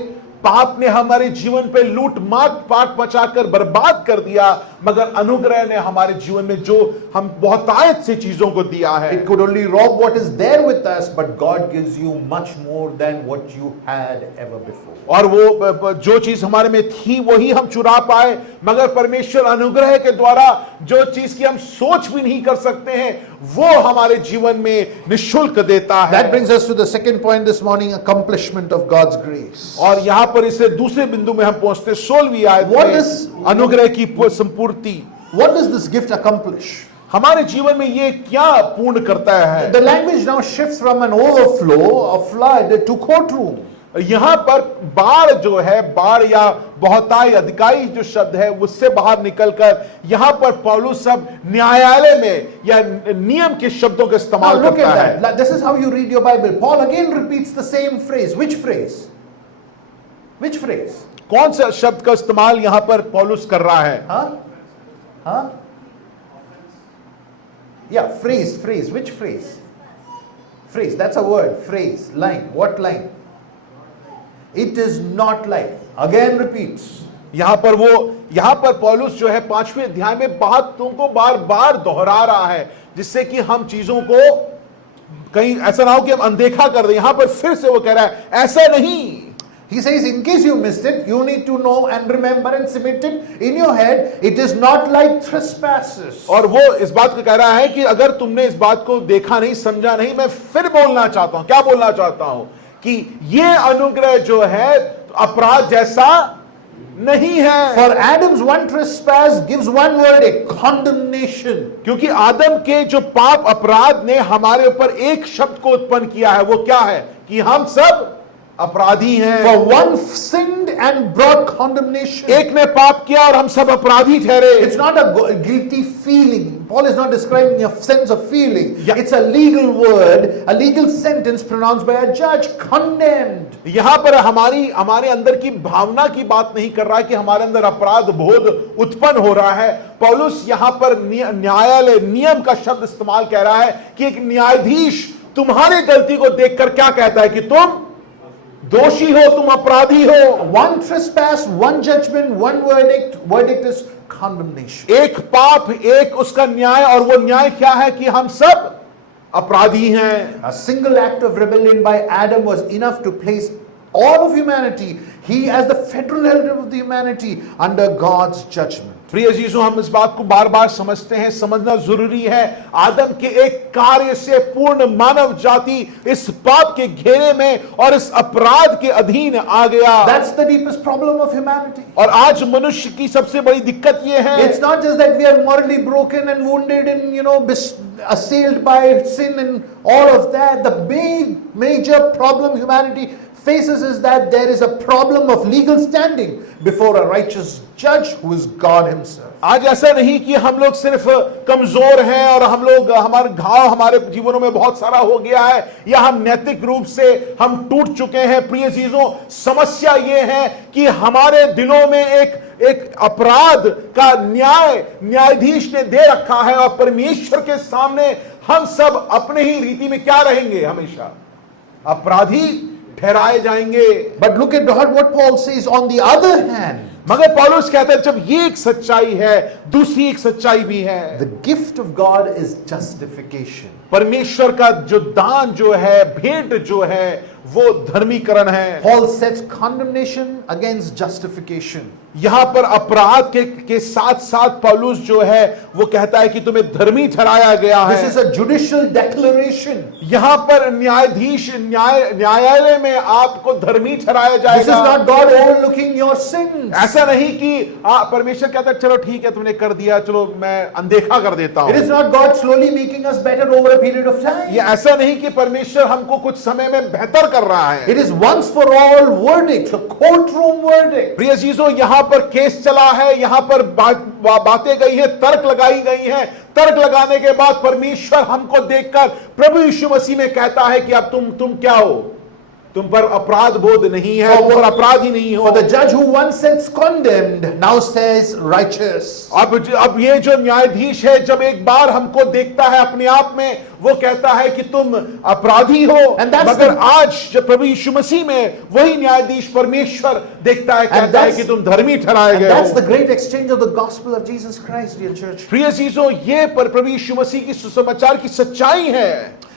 पाप ने हमारे जीवन पे लूट मात पाट मचाकर बर्बाद कर दिया, मगर अनुग्रह ने हमारे जीवन में जो हम बहुतायत से चीजों को दिया है। It could only rob what is there with us, but God gives you much more than what you had ever before. और वो जो चीज हमारे में थी वही हम चुरा पाए, मगर परमेश्वर अनुग्रह के द्वारा जो चीज की हम सोच भी नहीं कर सकते हैं वो हमारे जीवन में निःशुल्क देता है। That brings us to the second point this morning, accomplishment of God's grace. और यहां पर इसे दूसरे बिंदु में हम पहुंचते 16वीं आयत में, अनुग्रह की संपूर्ति। What does this gift accomplish? हमारे जीवन में ये क्या पूर्ण करता है? The language now shifts from an overflow, a flood, to courtroom. यहां पर बाढ़ जो है, बाढ़ या बहुतायत अधिकाई जो शब्द है उससे बाहर निकलकर यहां पर पौलुस सब न्यायालय में या नियम के शब्दों का Now इस्तेमाल look करता at है। that. This is how you read your Bible. Paul again repeats the same phrase. Which phrase? Which phrase? कौन सा शब्द का इस्तेमाल यहां पर पौलुस कर रहा है? Huh? Yeah, phrase. Which phrase? Phrase. That's a word. Phrase. Line. What line? It is not like. Again repeats. यहां पर पौलुस जो है 5वें अध्याय में बातों को बार बार दोहरा रहा है, जिससे कि हम चीजों को कहीं ऐसा ना हो कि हम अनदेखा कर दें। यहां पर फिर से वो कह रहा है ऐसा नहीं। He says, in case you missed it, you need to know and remember and cement it in your head. It is not like trespasses. और वो इस बात को कह रहा है कि अगर तुमने इस बात को देखा नहीं, समझा नहीं, मैं फिर बोलना चाहता हूं। क्या बोलना चाहता हूं? कि ये अनुग्रह जो है अपराध जैसा नहीं है। For Adam's one trespass gives one verdict, condemnation. क्योंकि आदम के जो पाप अपराध ने हमारे ऊपर एक शब्द को उत्पन्न किया है, वो क्या है? कि हम सब अपराधी हैं। For one sinned and brought condemnation. एक ने पाप किया और हम सब अपराधी ठहरे। It's not a guilty feeling. Paul is not describing a sense of feeling. Yeah. It's a legal word, a legal sentence pronounced by a judge, condemned. यहां पर हमारे अंदर की भावना की बात नहीं कर रहा है कि हमारे अंदर अपराध बोध उत्पन्न हो रहा है। पौलुस यहां पर न्यायालय नियम का शब्द इस्तेमाल कह रहा है कि एक न्यायाधीश तुम्हारी गलती को देखकर क्या कहता है कि तुम दोषी हो, तुम अपराधी हो। One trespass, one judgment, one verdict. Verdict is condemnation. एक पाप, एक उसका न्याय, और वो न्याय क्या है? कि हम सब अपराधी हैं। A single act of rebellion by Adam was enough to place all of humanity, he as the federal elder of the humanity, under God's judgment. प्रिय अजीजों, हम इस बात को बार बार समझते हैं, समझना जरूरी है। आदम के एक कार्य से पूर्ण मानव जाति इस पाप के घेरे में और इस अपराध के अधीन आ गया। That's the deepest problem of humanity. और आज मनुष्य की सबसे बड़ी दिक्कत यह है, It's not just that we are morally broken and wounded and assailed by sin and all of that. The major problem humanity faces is that there is a problem of legal standing before a righteous judge who is God himself. आज ऐसा नहीं कि हम लोग सिर्फ कमजोर हैं और हम लोग हमारे घाव हमारे जीवनों में बहुत सारा हो गया है, या हम नैतिक रूप से हम टूट चुके हैं। प्रिय चीजों, समस्या ये है कि हमारे दिलों में एक अपराध का न्यायाधीश ने दे रखा है, और परमेश्वर के सामने हम सब अपने ही रीति में क्या रहेंगे? हमेशा अपराधी ठहराए जाएंगे। But look at what Paul says on the other hand. मगर पौलुस कहता है जब ये एक सच्चाई है, दूसरी एक सच्चाई भी है। The gift of God is justification. परमेश्वर का जो दान जो है, भेंट जो है, वो धर्मीकरण है। Paul sets condemnation against justification. यहां पर अपराध के साथ साथ पौलुस जो है वो कहता है कि तुम्हें धर्मी ठहराया गया है। This is a judicial declaration. यहां पर न्यायालय में आपको धर्मी ठहराया जाएगा। This is not God overlooking your sins. ऐसा नहीं कि परमेश्वर कहता है चलो ठीक है तुमने कर दिया, चलो मैं अनदेखा कर देता हूं। It is not God slowly making us better over a period of time. ये ऐसा नहीं कि परमेश्वर हमको कुछ समय में बेहतर कर रहा है। It is once for all verdict, a courtroom verdict. प्रिय चीजों, यहां पर केस चला है, यहां पर बातें गई हैं, तर्क लगाई गई हैं। तर्क लगाने के बाद परमेश्वर हमको देखकर प्रभु यीशु मसीह में कहता है कि अब तुम क्या हो? तुम पर अपराध बोध नहीं है, तुम पर अपराधी नहीं हो। For the judge who once says condemned now says righteous. अब ये जो न्यायाधीश है, जब एक बार हमको देखता है अपने आप में, वो कहता है कि तुम अपराधी हो, मगर आज जब प्रभु यीशु मसीह में वही न्यायाधीश परमेश्वर देखता है, कहता है कि तुम धर्मी ठहराए गए That's the हो। great exchange of the gospel of Jesus Christ, dear church. प्रिय चीजों, ये पर प्रभु यीशु मसीह की सुसमाचार की सच्चाई है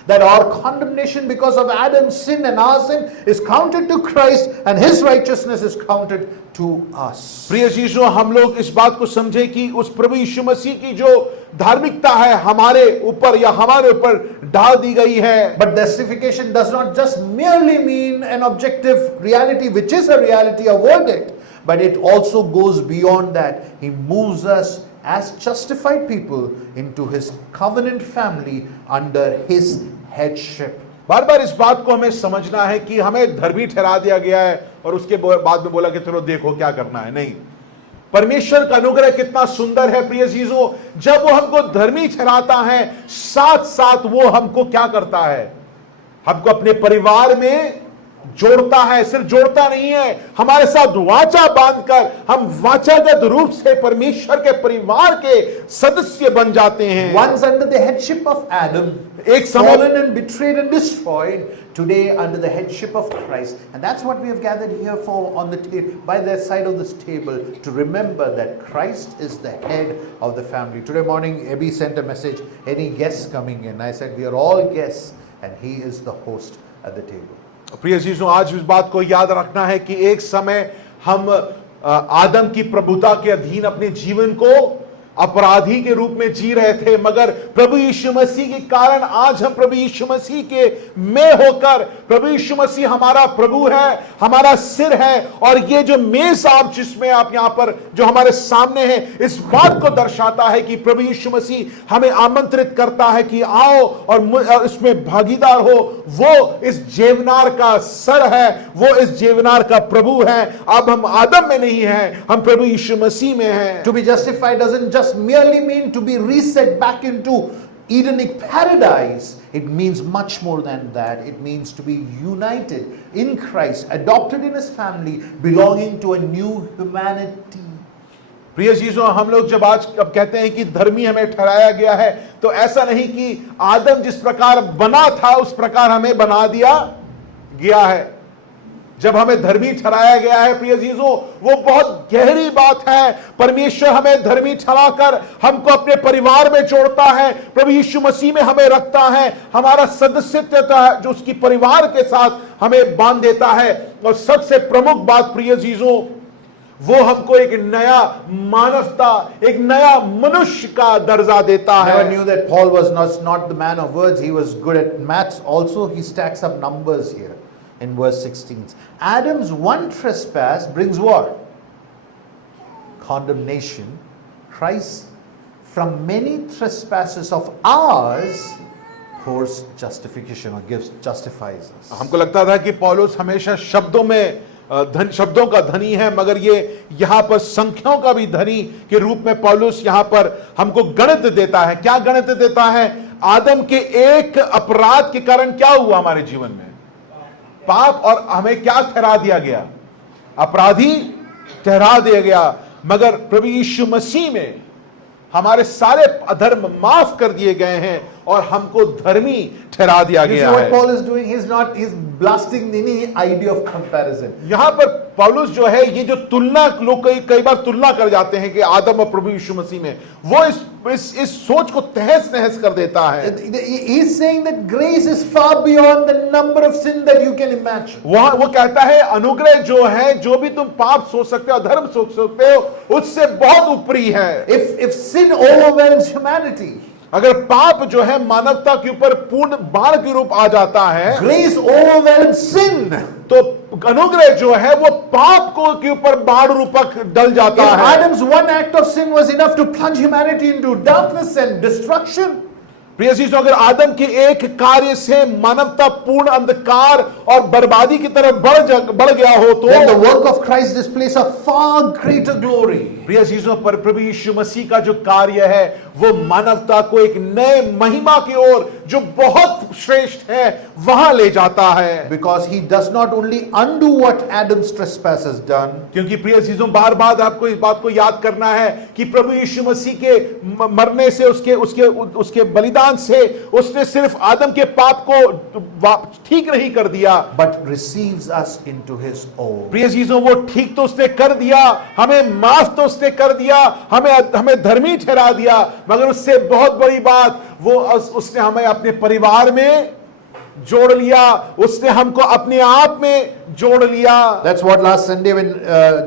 that our condemnation because of Adam's sin and our sin is counted to Christ and his righteousness is counted to us. प्रिय चीजों, हम लोग इस बात को समझे कि उस प्रभु यीशु मसीह की जो धार्मिकता है हमारे ऊपर या हमारे ऊपर डाल दी गई है। But justification does not just merely mean an objective reality, which is a reality, a verdict, but it also goes beyond that. He moves us as justified people into his covenant family under his headship. बार बार इस बात को हमें समझना है कि हमें धर्मी ठहरा दिया गया है और उसके बाद में बोला कि चलो देखो क्या करना है। नहीं, परमेश्वर का अनुग्रह कितना सुंदर है प्रिय चीजों, जब वो हमको धर्मी ठहराता है, साथ साथ वो हमको क्या करता है, हमको अपने परिवार में जोड़ता है। सिर्फ जोड़ता नहीं है, हमारे साथ वाचा बांधकर हम वाचागत रूप से परमेश्वर के परिवार के सदस्य बन जाते हैं। Once under the headship of Adam, एक समय fallen and betrayed and destroyed, today under the headship of Christ. And that's what we have gathered here for on the by the side of this table, to remember that Christ is the head of the family. Today morning, Abby sent a message, any guests coming in? I said, we are all guests and he is the host at the table. प्रिय चीजों, आज इस बात को याद रखना है कि एक समय हम आदम की प्रभुता के अधीन अपने जीवन को अपराधी के रूप में जी रहे थे, मगर प्रभु यीशु मसीह के कारण आज हम प्रभु यीशु मसीह के में होकर, प्रभु यीशु मसीह हमारा प्रभु है, हमारा सिर है। और ये जो मेज आप जिसमें आप यहाँ पर जो हमारे सामने है, इस बात को दर्शाता है कि प्रभु यीशु मसीह हमें आमंत्रित करता है कि आओ और इसमें भागीदार हो। वो इस जेवनार का सर है, वो इस जेवनार का प्रभु है। अब हम आदम में नहीं हैं, हम प्रभु यीशु मसीह में हैं। To be justified doesn't just merely mean to be reset back into Edenic paradise. It means much more than that. It means to be united in Christ, adopted in his family, belonging to a new humanity. प्रिय चीजों, हम लोग जब आज अब कहते हैं कि धर्मी हमें ठहराया गया है, तो ऐसा नहीं कि आदम जिस प्रकार बना था उस प्रकार हमें बना दिया गया है। जब हमें धर्मी ठहराया गया है प्रिय चीजों, वो बहुत गहरी बात है। परमेश्वर हमें धर्मी ठहराकर हमको अपने परिवार में जोड़ता है, प्रभु यीशु मसीह में हमें रखता है, हमारा सदस्यता जो उसकी परिवार के साथ हमें बांध देता है। और सबसे प्रमुख बात प्रिय चीजों, वो हमको एक नया मानवता, एक नया मनुष्य का दर्जा देता है। Never knew that Paul was not the man of words. He was good at maths. Also, he stacks up numbers here in verse 16. Adam's one trespass brings what? Condemnation. Christ, from many trespasses of ours, pours justification, or justifies us. हमको लगता था कि पौलुस हमेशा शब्दों का धनी है, मगर ये यहाँ पर संख्याओं का भी धनी के रूप में पौलुस यहाँ पर हमको गणित देता है। क्या गणित देता है? आदम के एक अपराध के कारण क्या हुआ हमारे जीवन में? पाप, और हमें क्या ठहरा दिया गया? अपराधी ठहरा दिया गया। मगर प्रभु यीशु मसीह में हमारे सारे अधर्म माफ कर दिए गए हैं और हमको धर्मी ठहरा दिया गया है। What Paul is doing, he's blasting any idea of comparison. यहां पर पौलुस जो है, ये जो तुलना लोग कई बार तुलना कर जाते हैं कि आदम और प्रभु यीशु मसीह में, वो इस सोच को तहस नहस कर देता है। He's saying that grace is far beyond the number of sin that you can imagine. वो कहता है अनुग्रह जो है, जो भी तुम पाप सोच सकते हो, धर्म सोच सकते हो, उससे बहुत ऊपरी है। If sin overwhelms humanity, अगर पाप जो है मानवता के ऊपर पूर्ण बाढ़ के रूप आ जाता है, grace overwhelms sin. तो अनुग्रह जो है वो पाप को के ऊपर बाढ़ रूपक डल जाता If है। Adam's one act of sin was enough to plunge humanity into darkness and destruction, प्रिय चीजों, अगर आदम के एक कार्य से मानवता पूर्ण अंधकार और बर्बादी की तरफ बढ़ गया हो, तो then the work of Christ displays a far greater glory. प्रिय चीजों, पर प्रभु यीशु मसीह का जो कार्य है वो मानवता को एक नए महिमा की ओर, जो बहुत श्रेष्ठ है वहां ले जाता है। Because he does not only undo what Adam's trespass has done, क्योंकि प्रिय चीजों, बार बार आपको इस बात को याद करना है कि प्रभु यीशु मसीह के मरने से, उसके बलिदान से उसने सिर्फ आदम के पाप को ठीक नहीं कर दिया, but receives us into his own. प्रिय चीजों, वो ठीक तो उसने कर दिया, हमें माफ तो उसने कर दिया, हमें धर्मी ठहरा दिया, मगर उससे बहुत बड़ी बात, वो उसने हमें अपने परिवार में जोड़ लिया, उसने हमको अपने आप में जोड़ लिया। That's what last Sunday when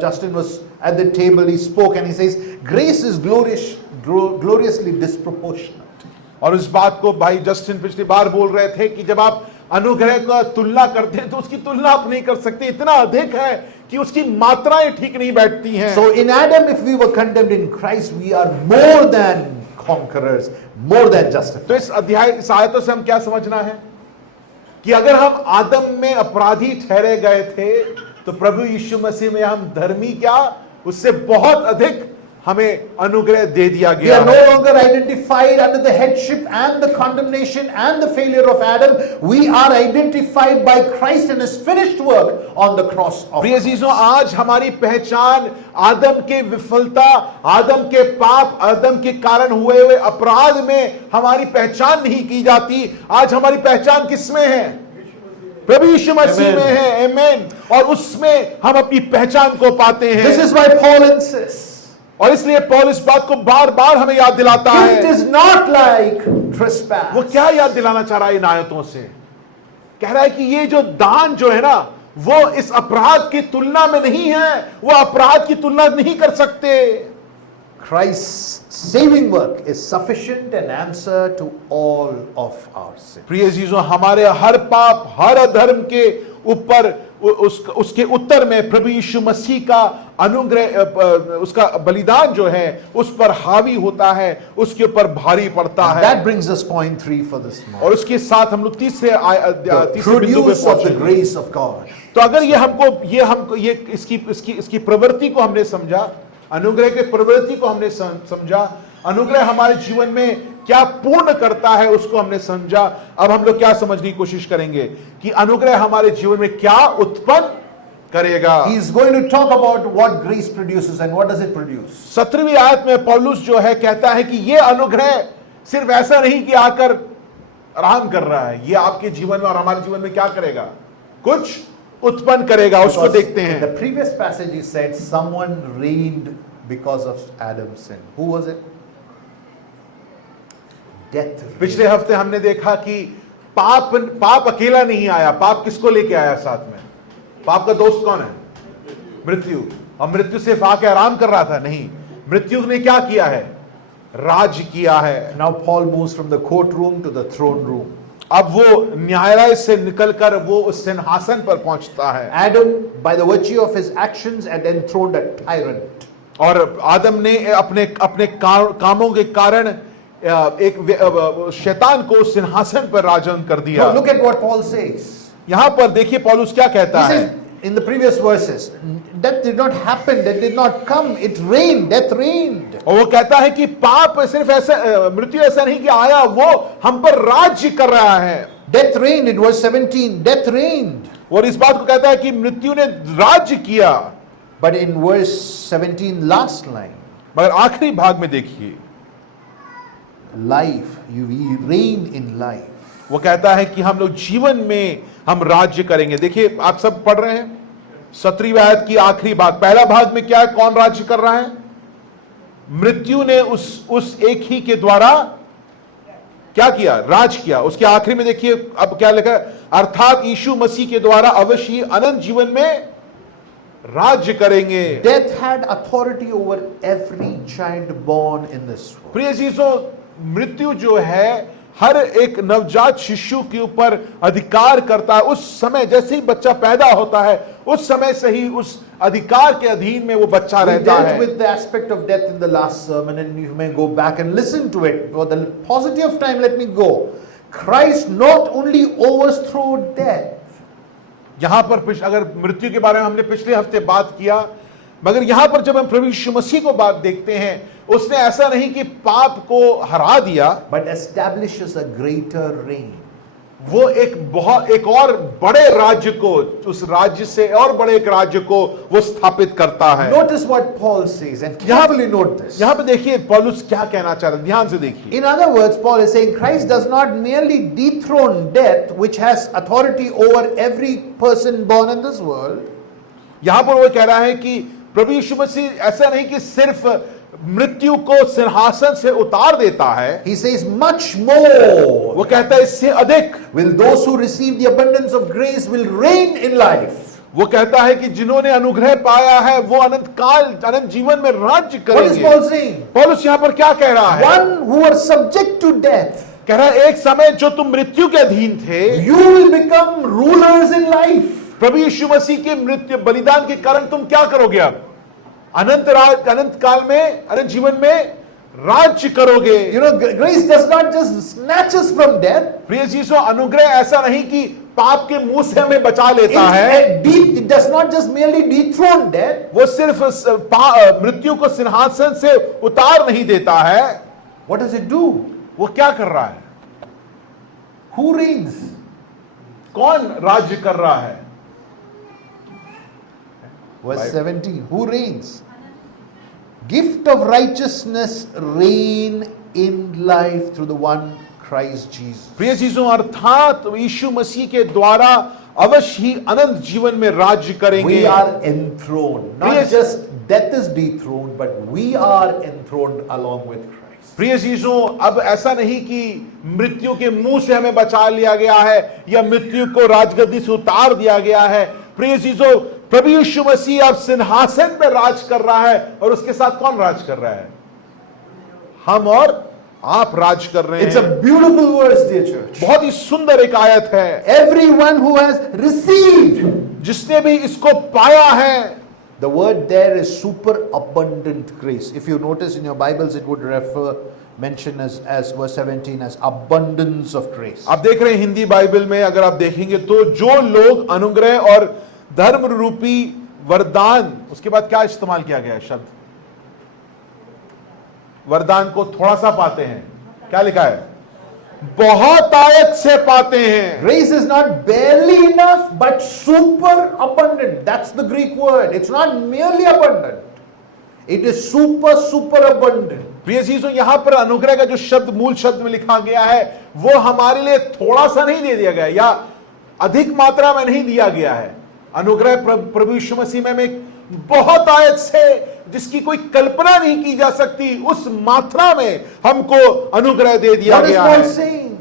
Justin was at the table, he spoke and he says, grace is gloriously disproportionate. और इस बात को भाई जस्टिन पिछली बार बोल रहे थे कि जब आप अनुग्रह का तुलना करते हैं तो उसकी तुलना आप नहीं कर सकते, इतना अधिक है कि उसकी मात्राएं ठीक नहीं बैठती हैं। So in Adam, if we were condemned, in Christ we are more than conquerors, more than justified. तो इस आयतों से हम क्या समझना है कि अगर हम आदम में अपराधी ठहरे गए थे तो प्रभु यीशु मसीह में हम धर्मी, क्या उससे बहुत अधिक हमें अनुग्रह दे दिया We गया are no है। longer identified under the headship and the condemnation and the failure of Adam. We are identified by Christ and his finished work on the cross of प्रिय चीजों, आज हमारी पहचान आदम के विफलता, आदम के पाप, आदम के कारण हुए अपराध में हमारी पहचान नहीं की जाती। आज हमारी पहचान किसमें है? प्रभु यीशु मसीह में है। आमीन। और उसमें हम अपनी पहचान को पाते हैं। This is why Paul insists, और इसलिए पौल इस बात को बार बार हमें याद दिलाता gift है। is not like वो trespass. क्या याद दिलाना चाह रहा है इन आयतों से? कह रहा है कि ये जो दान जो है ना, वो इस अपराध की तुलना में नहीं है, वो अपराध की तुलना नहीं कर सकते। Christ's saving work is sufficient and answer to all of our sins. प्रिय चीजों, हमारे हर पाप, हर अधर्म के ऊपर उसके उत्तर में प्रभु यीशु मसीह का अनुग्रह, उसका बलिदान जो है उस पर हावी होता है, उसके ऊपर भारी पड़ता है। That brings us point 3 for this और morning. उसके साथ हम लोग तीसरे बिंदु पे Produce of the पहुंचे। grace of God. तो अगर ये इसकी प्रवृत्ति को हमने समझा, अनुग्रह के प्रवृत्ति को हमने समझा, अनुग्रह हमारे जीवन में क्या पूर्ण करता है उसको हमने समझा, अब हम लोग क्या समझने की कोशिश करेंगे कि अनुग्रह हमारे जीवन में क्या उत्पन्न करेगा। He is going to talk about what grace produces and what does it produce. 17वीं आयत में पौलुस जो है कहता है कि ये अनुग्रह सिर्फ ऐसा नहीं कि आकर आराम कर रहा है, ये आपके जीवन में और हमारे जीवन में क्या करेगा? कुछ उत्पन्न करेगा। उसको Because देखते in हैं। the previous passage he said someone reigned because of Adam's sin. Who was it? Death. पिछले हफ्ते हमने देखा कि पाप अकेला नहीं आया, पाप किसको लेके आया साथ में? पाप का दोस्त कौन है? मृत्यु। और मृत्यु सिर्फ आके आराम कर रहा था? नहीं, मृत्यु ने क्या किया है? राज किया है। Now Paul moves from the courtroom to the throne room. अब वो न्यायालय से निकलकर वो उस सिंहासन पर पहुंचता है। Adam, by the virtue of his actions, had enthroned a tyrant. और आदम ने अपने कामों के कारण एक शैतान को सिंहासन पर राजन कर दिया। Now look at what Paul says. यहां पर देखिए पौलुस क्या कहता He है। says in the previous verses, that did not happen, that did not come, it reigned, death reigned. और वो कहता है कि पाप सिर्फ ऐसा, मृत्यु ऐसा नहीं कि आया, वो हम पर राज्य कर रहा है। Death reigned in verse 17, death reigned. और इस बात को कहता है कि मृत्यु ने राज्य किया। But in verse 17, last line, मगर आखिरी भाग में देखिए, life, we reign in life. वो कहता है कि हम लोग जीवन में हम राज्य करेंगे। देखिए आप सब पढ़ रहे हैं 17वीं आयत की आखिरी भाग। पहला भाग में क्या है? कौन राज्य कर रहा है? मृत्यु ने उस एक ही के द्वारा क्या किया? राज किया। उसके आखिरी में देखिए अब क्या लिखा है? अर्थात यीशु मसीह के द्वारा अवश्य ही अनंत जीवन में राज्य करेंगे। Death had authority over every child born in this world. प्रिय चीजों, मृत्यु जो है हर एक नवजात शिशु के ऊपर अधिकार करता है। उस समय जैसे ही बच्चा पैदा होता है, उस समय से ही उस अधिकार के अधीन में वो बच्चा We रहता dealt है। with the aspect of death in the last sermon, and you may go back and listen to it. For the paucity of time, let me go. Christ not only overthrew death, यहां पर अगर मृत्यु के बारे में हमने पिछले हफ्ते बात किया, मगर यहां पर जब हम प्रभु यीशु मसीह को बात देखते हैं, उसने ऐसा नहीं कि पाप को हरा दिया, but establishes a greater reign. वो एक और बड़े राज्य को, उस राज्य से और बड़े एक राज्य को वो स्थापित करता है। Notice what Paul says, and carefully note this. यहां पे देखिए पौलुस क्या कहना चाह रहे हैं, ध्यान से देखिए। In other words, Paul is saying Christ does not merely dethrone death, which has authority over every person born in this world. यहां पर वो कह रहा है कि प्रभु यीशु मसीह ऐसा नहीं कि सिर्फ मृत्यु को सिंहासन से उतार देता है, He says much more. वो कहता है इससे अधिक Will those who receive the abundance of grace will reign in life. वो कहता है कि जिन्होंने अनुग्रह पाया है वो अनंत जीवन में राज्य What is करेंगे। Paul saying? पौलुस यहां पर क्या कह रहा है? One who are subject to death, कह रहा है एक समय जो तुम मृत्यु के अधीन थे, you will become rulers in life. प्रभु यीशु मसीह के मृत्यु बलिदान के कारण तुम क्या करोगे? अब अनंत काल में, अनंत जीवन में राज्य करोगे। You know, grace does not just snatch us from death. प्रिय जीसो, अनुग्रह ऐसा नहीं कि पाप के मुंह से हमें बचा लेता है, It does not just merely dethrone death. वो सिर्फ मृत्यु को सिंहासन से उतार नहीं देता है। What does it do? वो क्या कर रहा है? Who reigns? कौन राज्य कर रहा है? Verse 17. Who reigns? Gift of righteousness reign in life through the one Christ Jesus. प्रिय चीजों, अर्थात यीशु मसीह के द्वारा अवश्य ही अनंत जीवन में राज्य करेंगे। We are enthroned. Not Yes. just death is dethroned, but we are enthroned along with Christ. प्रिय चीजों, अब ऐसा नहीं कि मृत्यु के मुंह से हमें बचा लिया गया है या मृत्यु को राजगद्दी से उतार दिया गया है। प्रिय चीजों, प्रभु यीशु मसीह अब सिंहासन पर राज कर रहा है, और उसके साथ कौन राज कर रहा है? हम और आप राज कर रहे It's a हैं। beautiful verse, dear church. बहुत ही सुंदर एक आयत है। Everyone who has received, जिसने भी इसको पाया है, the word there is super abundant grace. If you notice in your Bibles, it would mention as verse 17 as abundance of grace. आप देख रहे हैं हिंदी बाइबल में, अगर आप देखेंगे तो जो लोग अनुग्रह और धर्म रूपी वरदान, उसके बाद क्या इस्तेमाल किया गया है शब्द? वरदान को थोड़ा सा पाते हैं, क्या लिखा है? बहुत आयत से पाते हैं। Grace is not barely enough, but super abundant. That's the Greek word. It's not merely abundant. It is super abundant. प्रिय चीजों, यहां पर अनुग्रह का जो शब्द मूल शब्द में लिखा गया है, वो हमारे लिए थोड़ा सा नहीं दे दिया गया या अधिक मात्रा में नहीं दिया गया है। अनुग्रह प्रभु यीशु मसीह में एक बहुत आयत से, जिसकी कोई कल्पना नहीं की जा सकती, उस मात्रा में हमको अनुग्रह दे दिया What is गया Paul है। saying?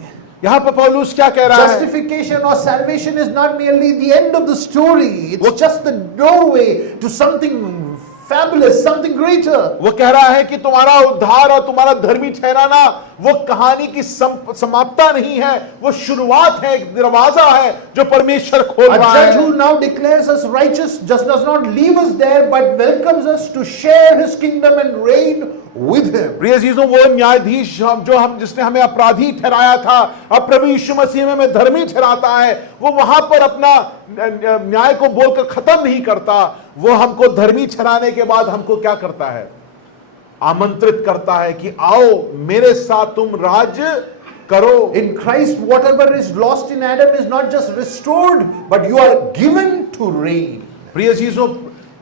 यहां पर पौलुस क्या कह रहा है? Justification or salvation is not merely the end of the story. It's just the doorway to something fabulous, something greater. वो कह रहा है कि तुम्हारा उद्धार और तुम्हारा धर्मी ठहराना वो कहानी की समाप्ता नहीं है, वो शुरुआत है, एक दरवाजा है जो परमेश्वर खोल A रहा judge है। who now declares us righteous just does not leave us there, but welcomes us to share his kingdom and reign with him. प्रिय चीजों, वो न्यायाधीश जिसने हमें अपराधी ठहराया था, अब प्रभु यीशु मसीह में हमें धर्मी ठहराता है। वो वहां पर अपना न्याय को बोलकर खत्म नहीं करता, वो हमको धर्मी ठहराने के बाद हमको क्या करता है? आमंत्रित करता है कि आओ मेरे साथ तुम राज्य करो। In Christ, whatever is lost in Adam is not just restored, but you are given to reign. प्रिय चीजों,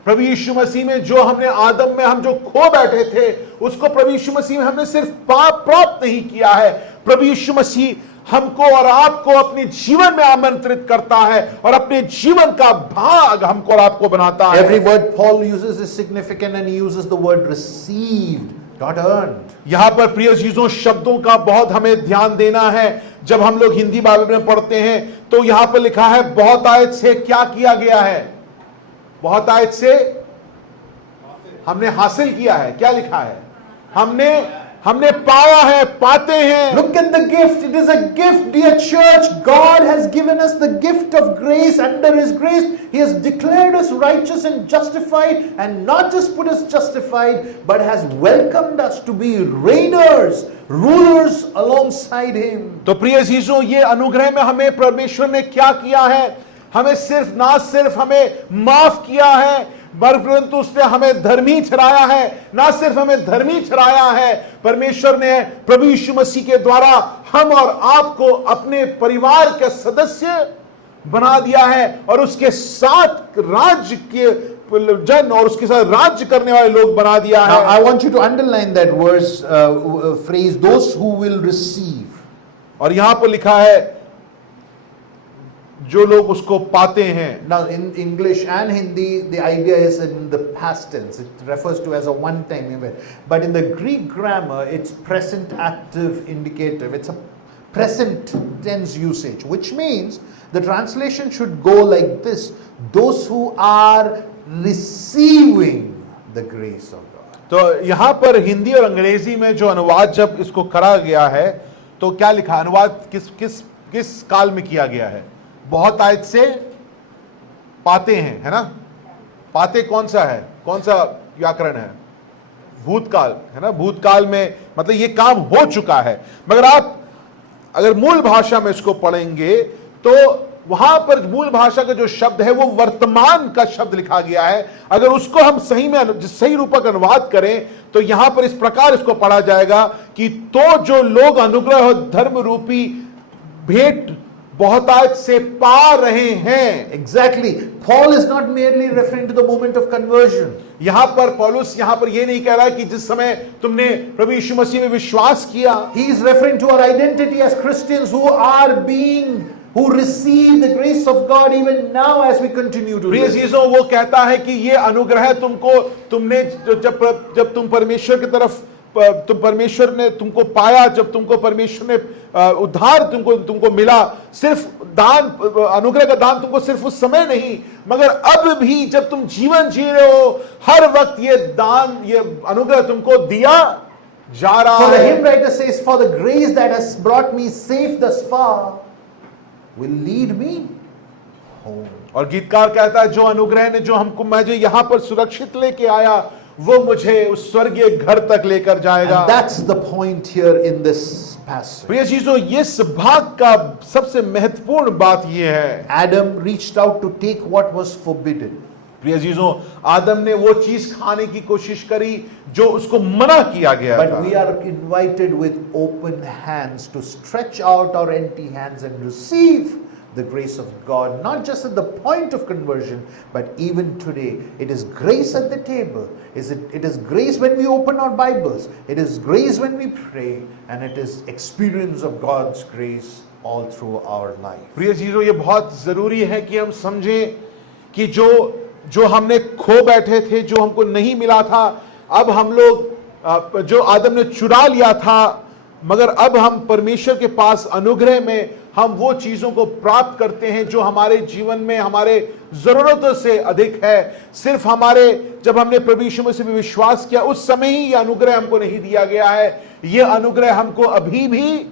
प्रभु यीशु मसीह में जो हमने आदम में हम जो खो बैठे थे, उसको प्रभु यीशु मसीह में हमने सिर्फ पाप प्राप्त नहीं किया है। प्रभु यीशु मसीह हमको और आपको अपने जीवन में आमंत्रित करता है और अपने जीवन का भाग हमको और आपको बनाता है। Every word Paul uses is significant, and he uses the word received, not earned. यहां पर प्रिय चीजों, शब्दों का बहुत हमें ध्यान देना है। जब हम लोग हिंदी बाइबल में पढ़ते हैं तो यहां पर लिखा है बहुत आयत से क्या किया गया है? बहुत आयत से हमने हासिल किया है। क्या लिखा है? हमने पाया है, पाते हैं। Look at the gift. It is a gift, dear church. God has given us the gift of grace. Under his grace, he has declared us righteous and justified, and not just put us justified, but has welcomed us to be reigners, rulers alongside him. तो प्रिय चीजों, ये अनुग्रह में हमें परमेश्वर ने क्या किया है? हमें ना सिर्फ हमें माफ किया है, परंतु उसने हमें धर्मी ठहराया है। ना सिर्फ हमें धर्मी ठहराया है, परमेश्वर ने प्रभु यीशु मसीह के द्वारा हम और आपको अपने परिवार के सदस्य बना दिया है और उसके साथ राज्य के जन और उसके साथ राज्य करने वाले लोग बना दिया Now, है। I want you to underline that verse, phrase, those who will receive. और यहां पर लिखा है जो लोग उसको पाते हैं। Now, in English and Hindi, the idea is in the past tense. It refers to as a one-time event. But in the Greek grammar, it's present active indicative. It's a present tense usage, which means the translation should go like this: those who are receiving the grace of God. तो यहां पर हिंदी और अंग्रेजी में जो अनुवाद जब इसको करा गया है तो क्या लिखा, अनुवाद किस किस किस काल में किया गया है? बहुत आयत से पाते हैं, है ना? पाते कौन सा है, कौन सा व्याकरण है? भूतकाल, है ना? भूतकाल में मतलब ये काम हो चुका है। मगर आप अगर मूल भाषा में इसको पढ़ेंगे तो वहां पर मूल भाषा का जो शब्द है वो वर्तमान का शब्द लिखा गया है। अगर उसको हम सही में सही रूपक अनुवाद करें तो यहां पर इस प्रकार इसको पढ़ा जाएगा कि तो जो लोग अनुग्रह और धर्म रूपी भेंट बहुतायत से पा रहे हैं। Exactly. Paul is not merely referring to the moment of conversion. यहां पर पौलुस यहां पर यह नहीं कह रहा है कि जिस समय तुमने प्रभु यीशु मसीह में विश्वास किया। He is referring to our identity as Christians who receive the grace of God even now as we continue to प्रिय live. चीजों, वो कहता है कि ये अनुग्रह तुमने जब तुम परमेश्वर की तरफ तुम परमेश्वर ने तुमको पाया, जब तुमको परमेश्वर ने उद्धार तुमको मिला, सिर्फ दान अनुग्रह का दान तुमको सिर्फ उस समय नहीं मगर अब भी जब तुम जीवन जी रहे हो हर वक्त ये दान ये अनुग्रह तुमको दिया जा रहा For the है। hymn writer says, for the grace that has brought me safe thus far will lead me home. और गीतकार कहता है जो अनुग्रह ने जो हमको मुझे यहां पर सुरक्षित लेके आया वो मुझे उस स्वर्गीय घर तक लेकर जाएगा। And that's the point here in this passage. प्रिय चीजों, इस भाग का सबसे महत्वपूर्ण बात यह है, Adam reached out to take what was forbidden. प्रिय चीजों, आदम ने वो चीज खाने की कोशिश करी जो उसको मना किया गया But था। we are invited with open hands to stretch out our empty hands and receive the grace of God, not just at the point of conversion, but even today. It is grace at the table. It is grace when we open our Bibles. It is grace when we pray, and it is experience of God's grace all through our life. प्रिय चीजों, ये बहुत जरूरी है कि हम समझें कि जो हमने खो बैठे थे, जो हमको नहीं मिला था, अब हम लोग जो आदम ने चुरा लिया था, मगर अब हम परमेश्वर के पास अनुग्रह में हम वो चीजों को प्राप्त करते हैं जो हमारे जीवन में हमारे जरूरतों से अधिक है। सिर्फ हमारे जब हमने प्रभु यीशु मसीह में विश्वास किया उस समय ही ये अनुग्रह हमको नहीं दिया गया है, ये अनुग्रह हमको अभी भी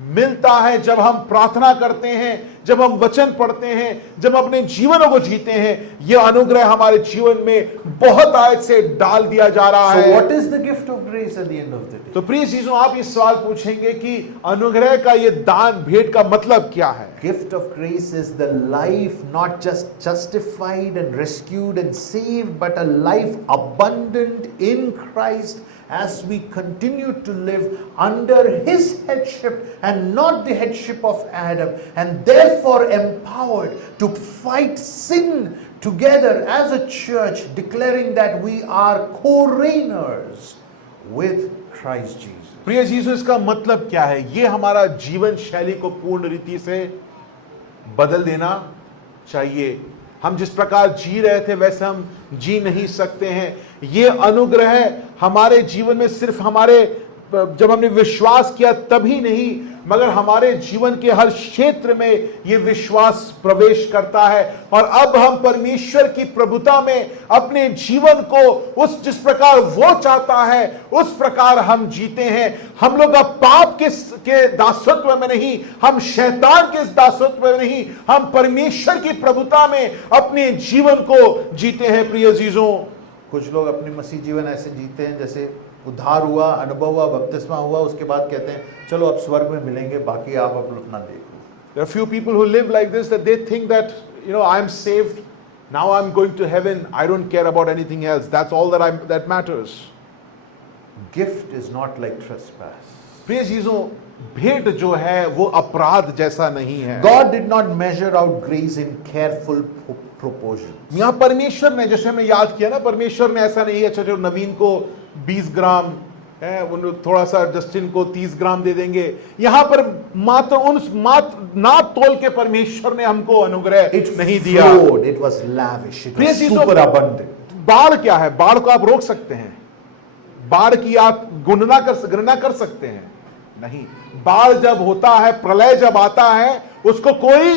मिलता है जब हम प्रार्थना करते हैं, जब हम वचन पढ़ते हैं, जब अपने जीवनों को जीते हैं। यह अनुग्रह हमारे जीवन में बहुत आयत से डाल दिया जा रहा So है। what is the gift of grace at the end of the day? तो प्रिय चीजों, आप इस सवाल पूछेंगे कि अनुग्रह का ये दान भेंट का मतलब क्या है? Gift of grace is the life not just justified and rescued and saved, but a life abundant in Christ as we continue to live under His headship and not the headship of Adam, and therefore empowered to fight sin together as a church, declaring that we are co-reigners with Christ Jesus. प्रिय चीजों, इसका मतलब क्या है? ये हमारा जीवन शैली को पूर्ण रीति से बदल देना चाहिए। हम जिस प्रकार जी रहे थे वैसे हम जी नहीं सकते हैं। ये अनुग्रह हमारे जीवन में सिर्फ हमारे जब हमने विश्वास किया तभी नहीं मगर हमारे जीवन के हर क्षेत्र में ये विश्वास प्रवेश करता है और अब हम परमेश्वर की प्रभुता में अपने जीवन को उस जिस प्रकार वो चाहता है उस प्रकार हम जीते हैं। हम लोग अब पाप के दासत्व में नहीं, हम शैतान के दासत्व में नहीं, हम परमेश्वर की प्रभुता में अपने जीवन को जीते हैं। प्रिय अजीजों, कुछ लोग अपनी मसीह जीवन ऐसे जीते हैं जैसे उद्धार हुआ, अनुभव हुआ, बपतिस्मा हुआ, उसके बाद कहते हैं चलो अब स्वर्ग में मिलेंगे, बाकी आप अपना देख लो। there are few people who live like this, that they think that, you know, I'm saved, now I'm going to heaven, I don't care about anything else, that's all that matters. Gift is not like trespass. प्रिय चीजों, भेंट जो है वो अपराध जैसा नहीं है। God did not measure out grace in careful proportion. यहाँ परमेश्वर ने, जैसे हमने याद किया ना, परमेश्वर ने ऐसा नहीं, अच्छा जो नवीन को 20 ग्राम है, उन थोड़ा सा जस्टिन को 30 ग्राम दे देंगे। यहाँ पर मात्र नाप तोल के परमेश्वर ने हमको अनुग्रह नहीं दिया। Flowed, it was lavish, it प्रिय was चीजों, super abundant. बाढ़ क्या है? बाढ़ को आप रोक सकते हैं? बाढ़ की आप गणना कर सकते हैं? नहीं। बाढ़ जब होता है, प्रलय जब आता है, उसको कोई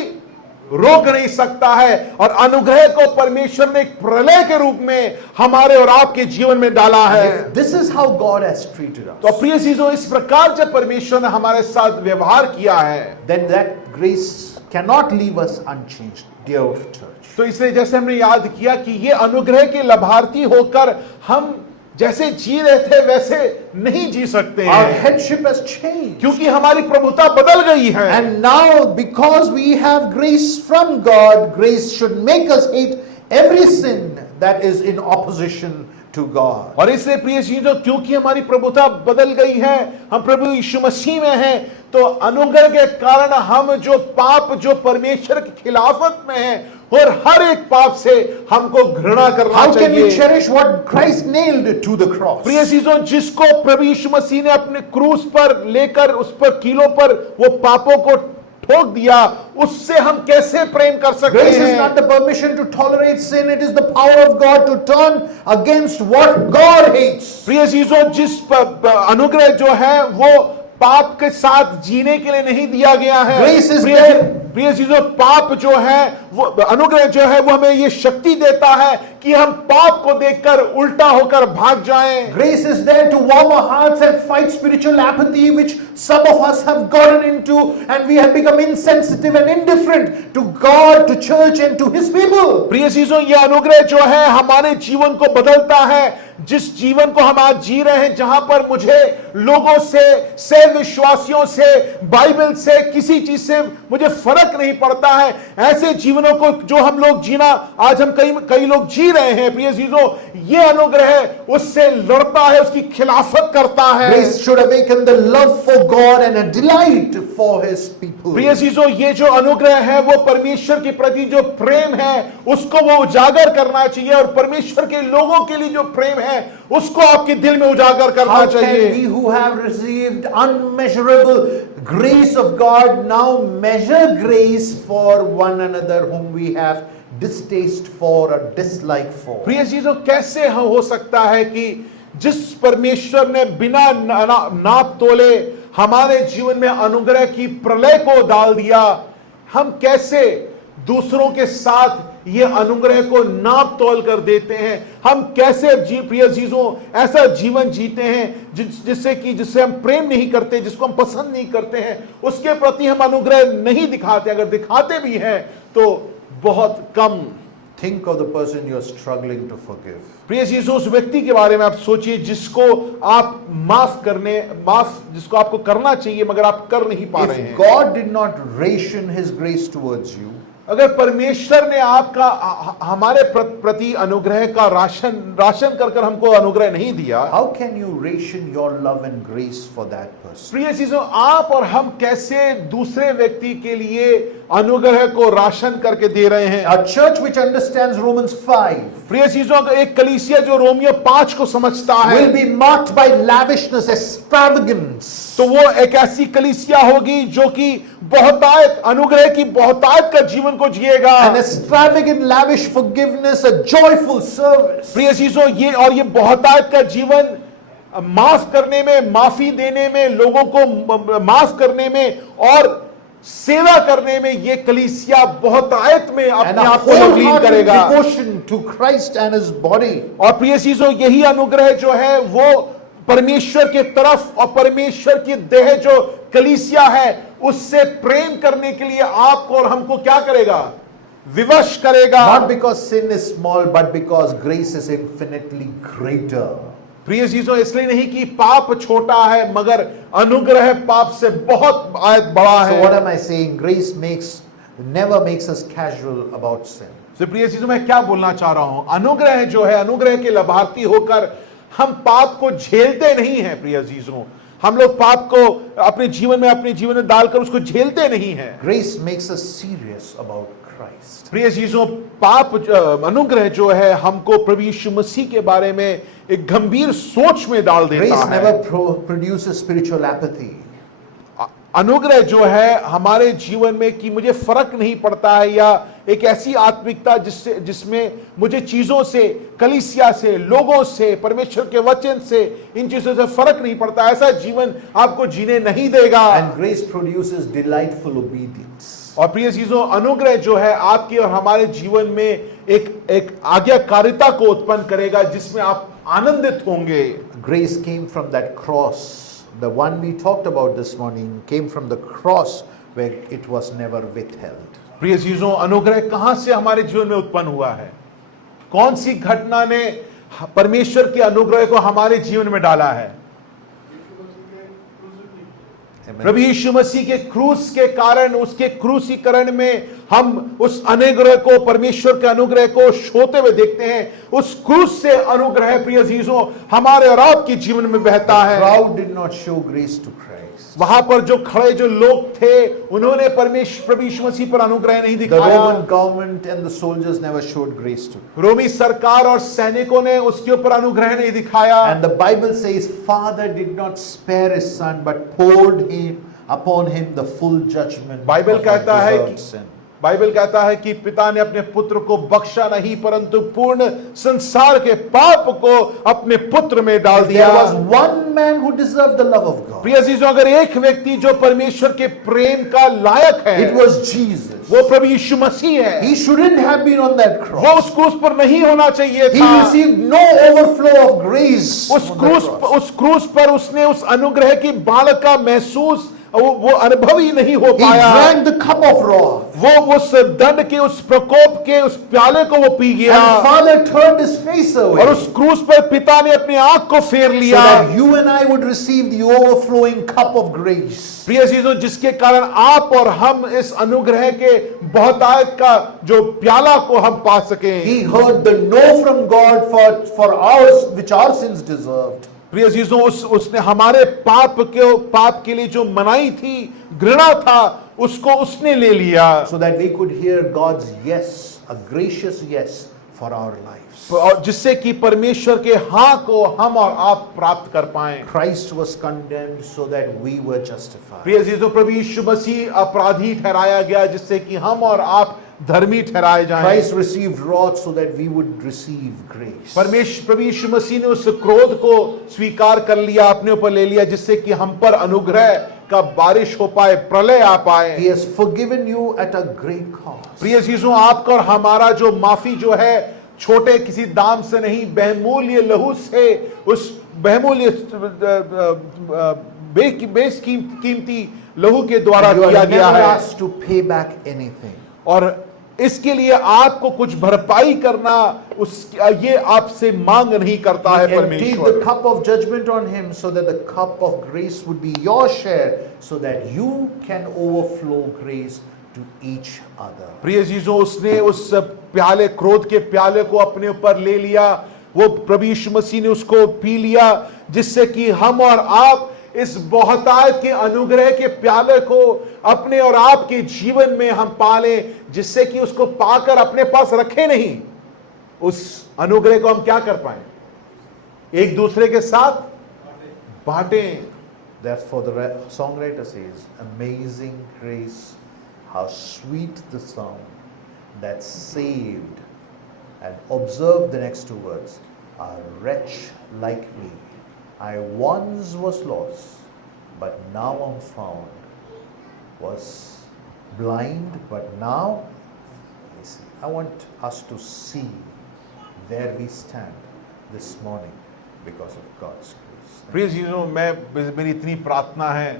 रोक नहीं सकता है। और अनुग्रह को परमेश्वर ने एक प्रलय के रूप में हमारे और आपके जीवन में डाला है। This is how God has treated us. तो प्रिय चीजों, इस प्रकार जब परमेश्वर ने हमारे साथ व्यवहार किया है, Then that grace cannot leave us unchanged, dear church. तो इसलिए जैसे हमने याद किया कि ये अनुग्रह के लाभार्थी होकर हम जैसे जी रहे थे वैसे नहीं जी सकते Our हैं, headship has changed. क्योंकि हमारी प्रभुता बदल गई है। And now, because we have grace from God, grace should make us hate every sin that is in opposition to God. और इसलिए प्रिय चीजों, क्योंकि हमारी प्रभुता बदल गई है, हम प्रभु यीशु मसीह में हैं, तो अनुग्रह के कारण हम जो पाप जो परमेश्वर की खिलाफत में है और हर एक पाप से हमको घृणा करना How can we चाहिए। cherish what Christ nailed to the cross? प्रिय चीजों, जिसको प्रभु यीशु मसीह ने अपने क्रूस पर लेकर उस पर कीलों पर वो पापों को ठोक दिया, उससे हम कैसे प्रेम कर सकते Grace is हैं? not the permission to tolerate sin, it is the power of God to turn against what God hates. प्रिय चीजों, जिस अनुग्रह जो है वो पाप के साथ जीने के लिए नहीं दिया गया है। Grace is there. प्रिय चीजों, पाप जो है वो, अनुग्रह जो है वो हमें ये शक्ति देता है कि हम पाप को देखकर उल्टा होकर भाग जाएं। Grace is there to warm our hearts and fight spiritual apathy, which some of us have gotten into, and we have become insensitive and indifferent to God, to church, and to His people. प्रिय चीजों, ये अनुग्रह जो है हमारे जीवन को बदलता है। जिस जीवन को हम आज जी रहे हैं, जहां पर मुझे लोगों से विश्वासियों से, बाइबल से, किसी चीज से मुझे फर्क नहीं पड़ता है, ऐसे जीवनों को जो हम लोग जीना आज हम कई लोग जी रहे हैं, प्रिय चीजों, ये अनुग्रह उससे लड़ता है, उसकी खिलाफत करता है। Grace should awaken the love for God and a delight for His people. प्रिय चीजों, ये जो अनुग्रह है वो परमेश्वर के प्रति जो प्रेम है उसको वो उजागर करना चाहिए, और परमेश्वर के लोगों के लिए जो प्रेम है उसको आपके दिल में उजागर करना How can चाहिए। we who have received unmeasurable grace of God now measure grace for one another whom we have distaste for or dislike for? प्रिय चीजों, कैसे हो सकता है कि जिस परमेश्वर ने बिना नाप तोले हमारे जीवन में अनुग्रह की प्रलय को डाल दिया, हम कैसे दूसरों के साथ ये अनुग्रह को नाप तोल कर देते हैं? हम कैसे प्रिय चीजों ऐसा जीवन जीते हैं जिससे हम प्रेम नहीं करते, जिसको हम पसंद नहीं करते हैं, उसके प्रति हम अनुग्रह नहीं दिखाते, अगर दिखाते भी हैं तो बहुत कम। Think of the person you are struggling to forgive. प्रिय चीजों, उस व्यक्ति के बारे में आप सोचिए जिसको आप जिसको आपको करना चाहिए मगर आप कर नहीं पा रहे If हैं। God did not ration His grace towards you, अगर परमेश्वर ने आपका हमारे प्रति अनुग्रह का राशन कर हमको अनुग्रह नहीं दिया, how can you ration your love and grace for that person? प्रिय चीजों, आप और हम कैसे दूसरे व्यक्ति के लिए अनुग्रह को राशन करके दे रहे हैं? A church which understands Romans 5 प्रिय चीजों, एक कलीसिया जो रोमियो 5 को समझता है will be marked by lavishness, extravagance. तो वो एक ऐसी कलीसिया होगी जो कि बहुतायत अनुग्रह की बहुतायत का जीवन को जिएगा। An extravagant, lavish forgiveness, a joyful service. प्रिय चीजों, ये बहुतायत का जीवन माफ करने में, माफी देने में, लोगों को माफ करने में और सेवा करने में ये कलीसिया बहुतायत में And अपने a आप को तकलीफ wholehearted करेगा। devotion to Christ and His body. और प्रिय चीजों, यही अनुग्रह जो है वो परमेश्वर के तरफ और परमेश्वर की देह जो कलीसिया है उससे प्रेम करने के लिए आपको और हमको क्या करेगा? विवश करेगा। Not because sin is small, but because grace is infinitely greater. प्रिय चीजों, इसलिए नहीं कि पाप छोटा है मगर अनुग्रह पाप से बहुत बड़ा So what है। am I saying? Grace never makes us casual about sin. तो प्रिय चीजों, मैं क्या बोलना चाह रहा हूं? अनुग्रह जो है, अनुग्रह के लाभार्थी होकर हम पाप को झेलते नहीं हैं। प्रिय चीजों, हम लोग पाप को अपने जीवन में डालकर उसको झेलते नहीं हैं। Grace makes us serious about Christ. प्रिय चीजों, अनुग्रह जो है हमको प्रभु यीशु मसीह के बारे में एक गंभीर सोच में डाल देता Grace है। never produces spiritual apathy. अनुग्रह जो है हमारे जीवन में कि मुझे फर्क नहीं पड़ता है, या एक ऐसी आत्मिकता जिसमें मुझे चीजों से, कलीसिया से, लोगों से, परमेश्वर के वचन से, इन चीजों से फर्क नहीं पड़ता, ऐसा जीवन आपको जीने नहीं देगा। And grace produces delightful obedience. और प्रिय चीजों, अनुग्रह जो है आपके और हमारे जीवन में एक आज्ञाकारिता को उत्पन्न करेगा जिसमें आप आनंदित होंगे। Grace came from that cross. The one we talked about this morning came from the cross where it was never withheld. प्रिय चीजों, अनुग्रह कहां से हमारे जीवन में उत्पन्न हुआ है? कौन सी घटना ने परमेश्वर के अनुग्रह को हमारे जीवन में डाला है? प्रभु यीशु मसीह के क्रूस के कारण, उसके क्रूसीकरण में हम उस अनुग्रह को, परमेश्वर के अनुग्रह को होते हुए देखते हैं। उस क्रूस से अनुग्रह प्रिय अजीजों हमारे और आपके जीवन में बहता है। Crowd did not show grace to Christ. वहां पर जो खड़े जो लोग थे, उन्होंने प्रभु यीशु मसीह पर अनुग्रह नहीं The दिखाया। Roman government and the soldiers never showed grace to him. रोमी सरकार और सैनिकों ने उसके ऊपर अनुग्रह नहीं दिखाया। And the Bible says, Father did not spare his son, but poured upon him the full judgment Bible of our कहता है deserved कि sin. बाइबल कहता है कि पिता ने अपने पुत्र को बख्शा नहीं, परंतु पूर्ण संसार के पाप को अपने पुत्र में डाल दिया। There was one man who deserved the love of God. प्रिय अजीजों, अगर एक व्यक्ति जो परमेश्वर के प्रेम का लायक है, It was Jesus. वो प्रभु यीशु मसीह है। He shouldn't have been on that cross. वो उस क्रूस पर नहीं होना चाहिए He था। received no overflow of grace उस on that cross. क्रूस पर उसने उस अनुग्रह की बाढ़ का महसूस, वो अनुभव ही नहीं हो He पाया। drank the cup of wrath. वो उस दंड के, उस प्रकोप के, उस प्याले को वो पी गया, And Father turned his face away और उस क्रूस पर पिता ने अपनी आंख को फेर so लिया। that you and I would receive the overflowing cup of grace. प्रिय चीजों, जिसके कारण आप और हम इस अनुग्रह के बहुतायत का जो प्याला को हम पा सकें। He heard the no from God for ours, which our sins deserved. प्रिय चीजों, उसने हमारे पाप के लिए जो मनाई थी, घृणा था, उसको उसने ले लिया, So that we could hear God's yes, a gracious yes for our lives. और जिससे कि परमेश्वर के हाँ को हम और आप प्राप्त कर पाएं। Christ was condemned so that we were justified. प्रिय चीजों, प्रभु यीशु मसीह अपराधी ठहराया गया जिससे कि हम और आप धर्मी ठहराए जाएं। Christ received wrath so that we would receive grace. प्रभु यीशु मसीह ने उस क्रोध को स्वीकार कर लिया, अपने ऊपर ले लिया, जिससे कि हम पर अनुग्रह का बारिश हो पाए, प्रलय आ पाए। He has forgiven you at a great cost. प्रिय चीजों, आपका और हमारा जो माफी जो है, छोटे किसी दाम से नहीं, बहुमूल्य लहू से, उस बहुमूल्य बेकीमती लहू के द्वारा You किया are गया never है। asked to pay back anything. और इसके लिए आपको कुछ भरपाई करना, ये आपसे मांग नहीं करता है He emptied the परमेश्वर। cup of judgment on him so that the cup of grace would be your share, so that you can overflow grace to each other. प्रिय चीजों, उसने उस प्याले, क्रोध के प्याले को अपने ऊपर ले लिया, वो प्रभु यीशु मसीह ने उसको पी लिया, जिससे कि हम और आप इस बहुतायत के अनुग्रह के प्याले को अपने और आपके जीवन में हम पाले, जिससे कि उसको पाकर अपने पास रखे नहीं, उस अनुग्रह को हम क्या कर पाए, एक दूसरे के साथ बांटें। Therefore, the songwriter says, "Amazing grace, how sweet the sound that saved." And observe the next two words: "A wretch like me, I once was lost, but now I'm found. Was blind, but now I see." I want us to see where we stand this morning because of God's grace. प्रिय चीजों, मेरी इतनी प्रार्थना है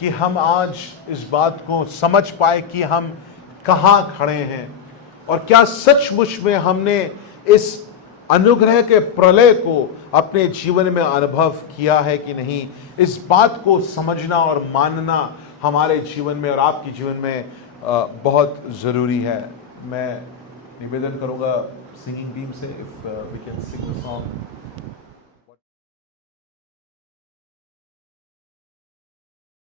कि हम आज इस बात को समझ पाए कि हम कहाँ खड़े हैं, और क्या सचमुच में हमने इस अनुग्रह के प्रलय को अपने जीवन में अनुभव किया है कि नहीं। इस बात को समझना और मानना हमारे जीवन में और आपके जीवन में बहुत ज़रूरी है। मैं निवेदन करूँगा सिंगिंग टीम से, if we can sing the song.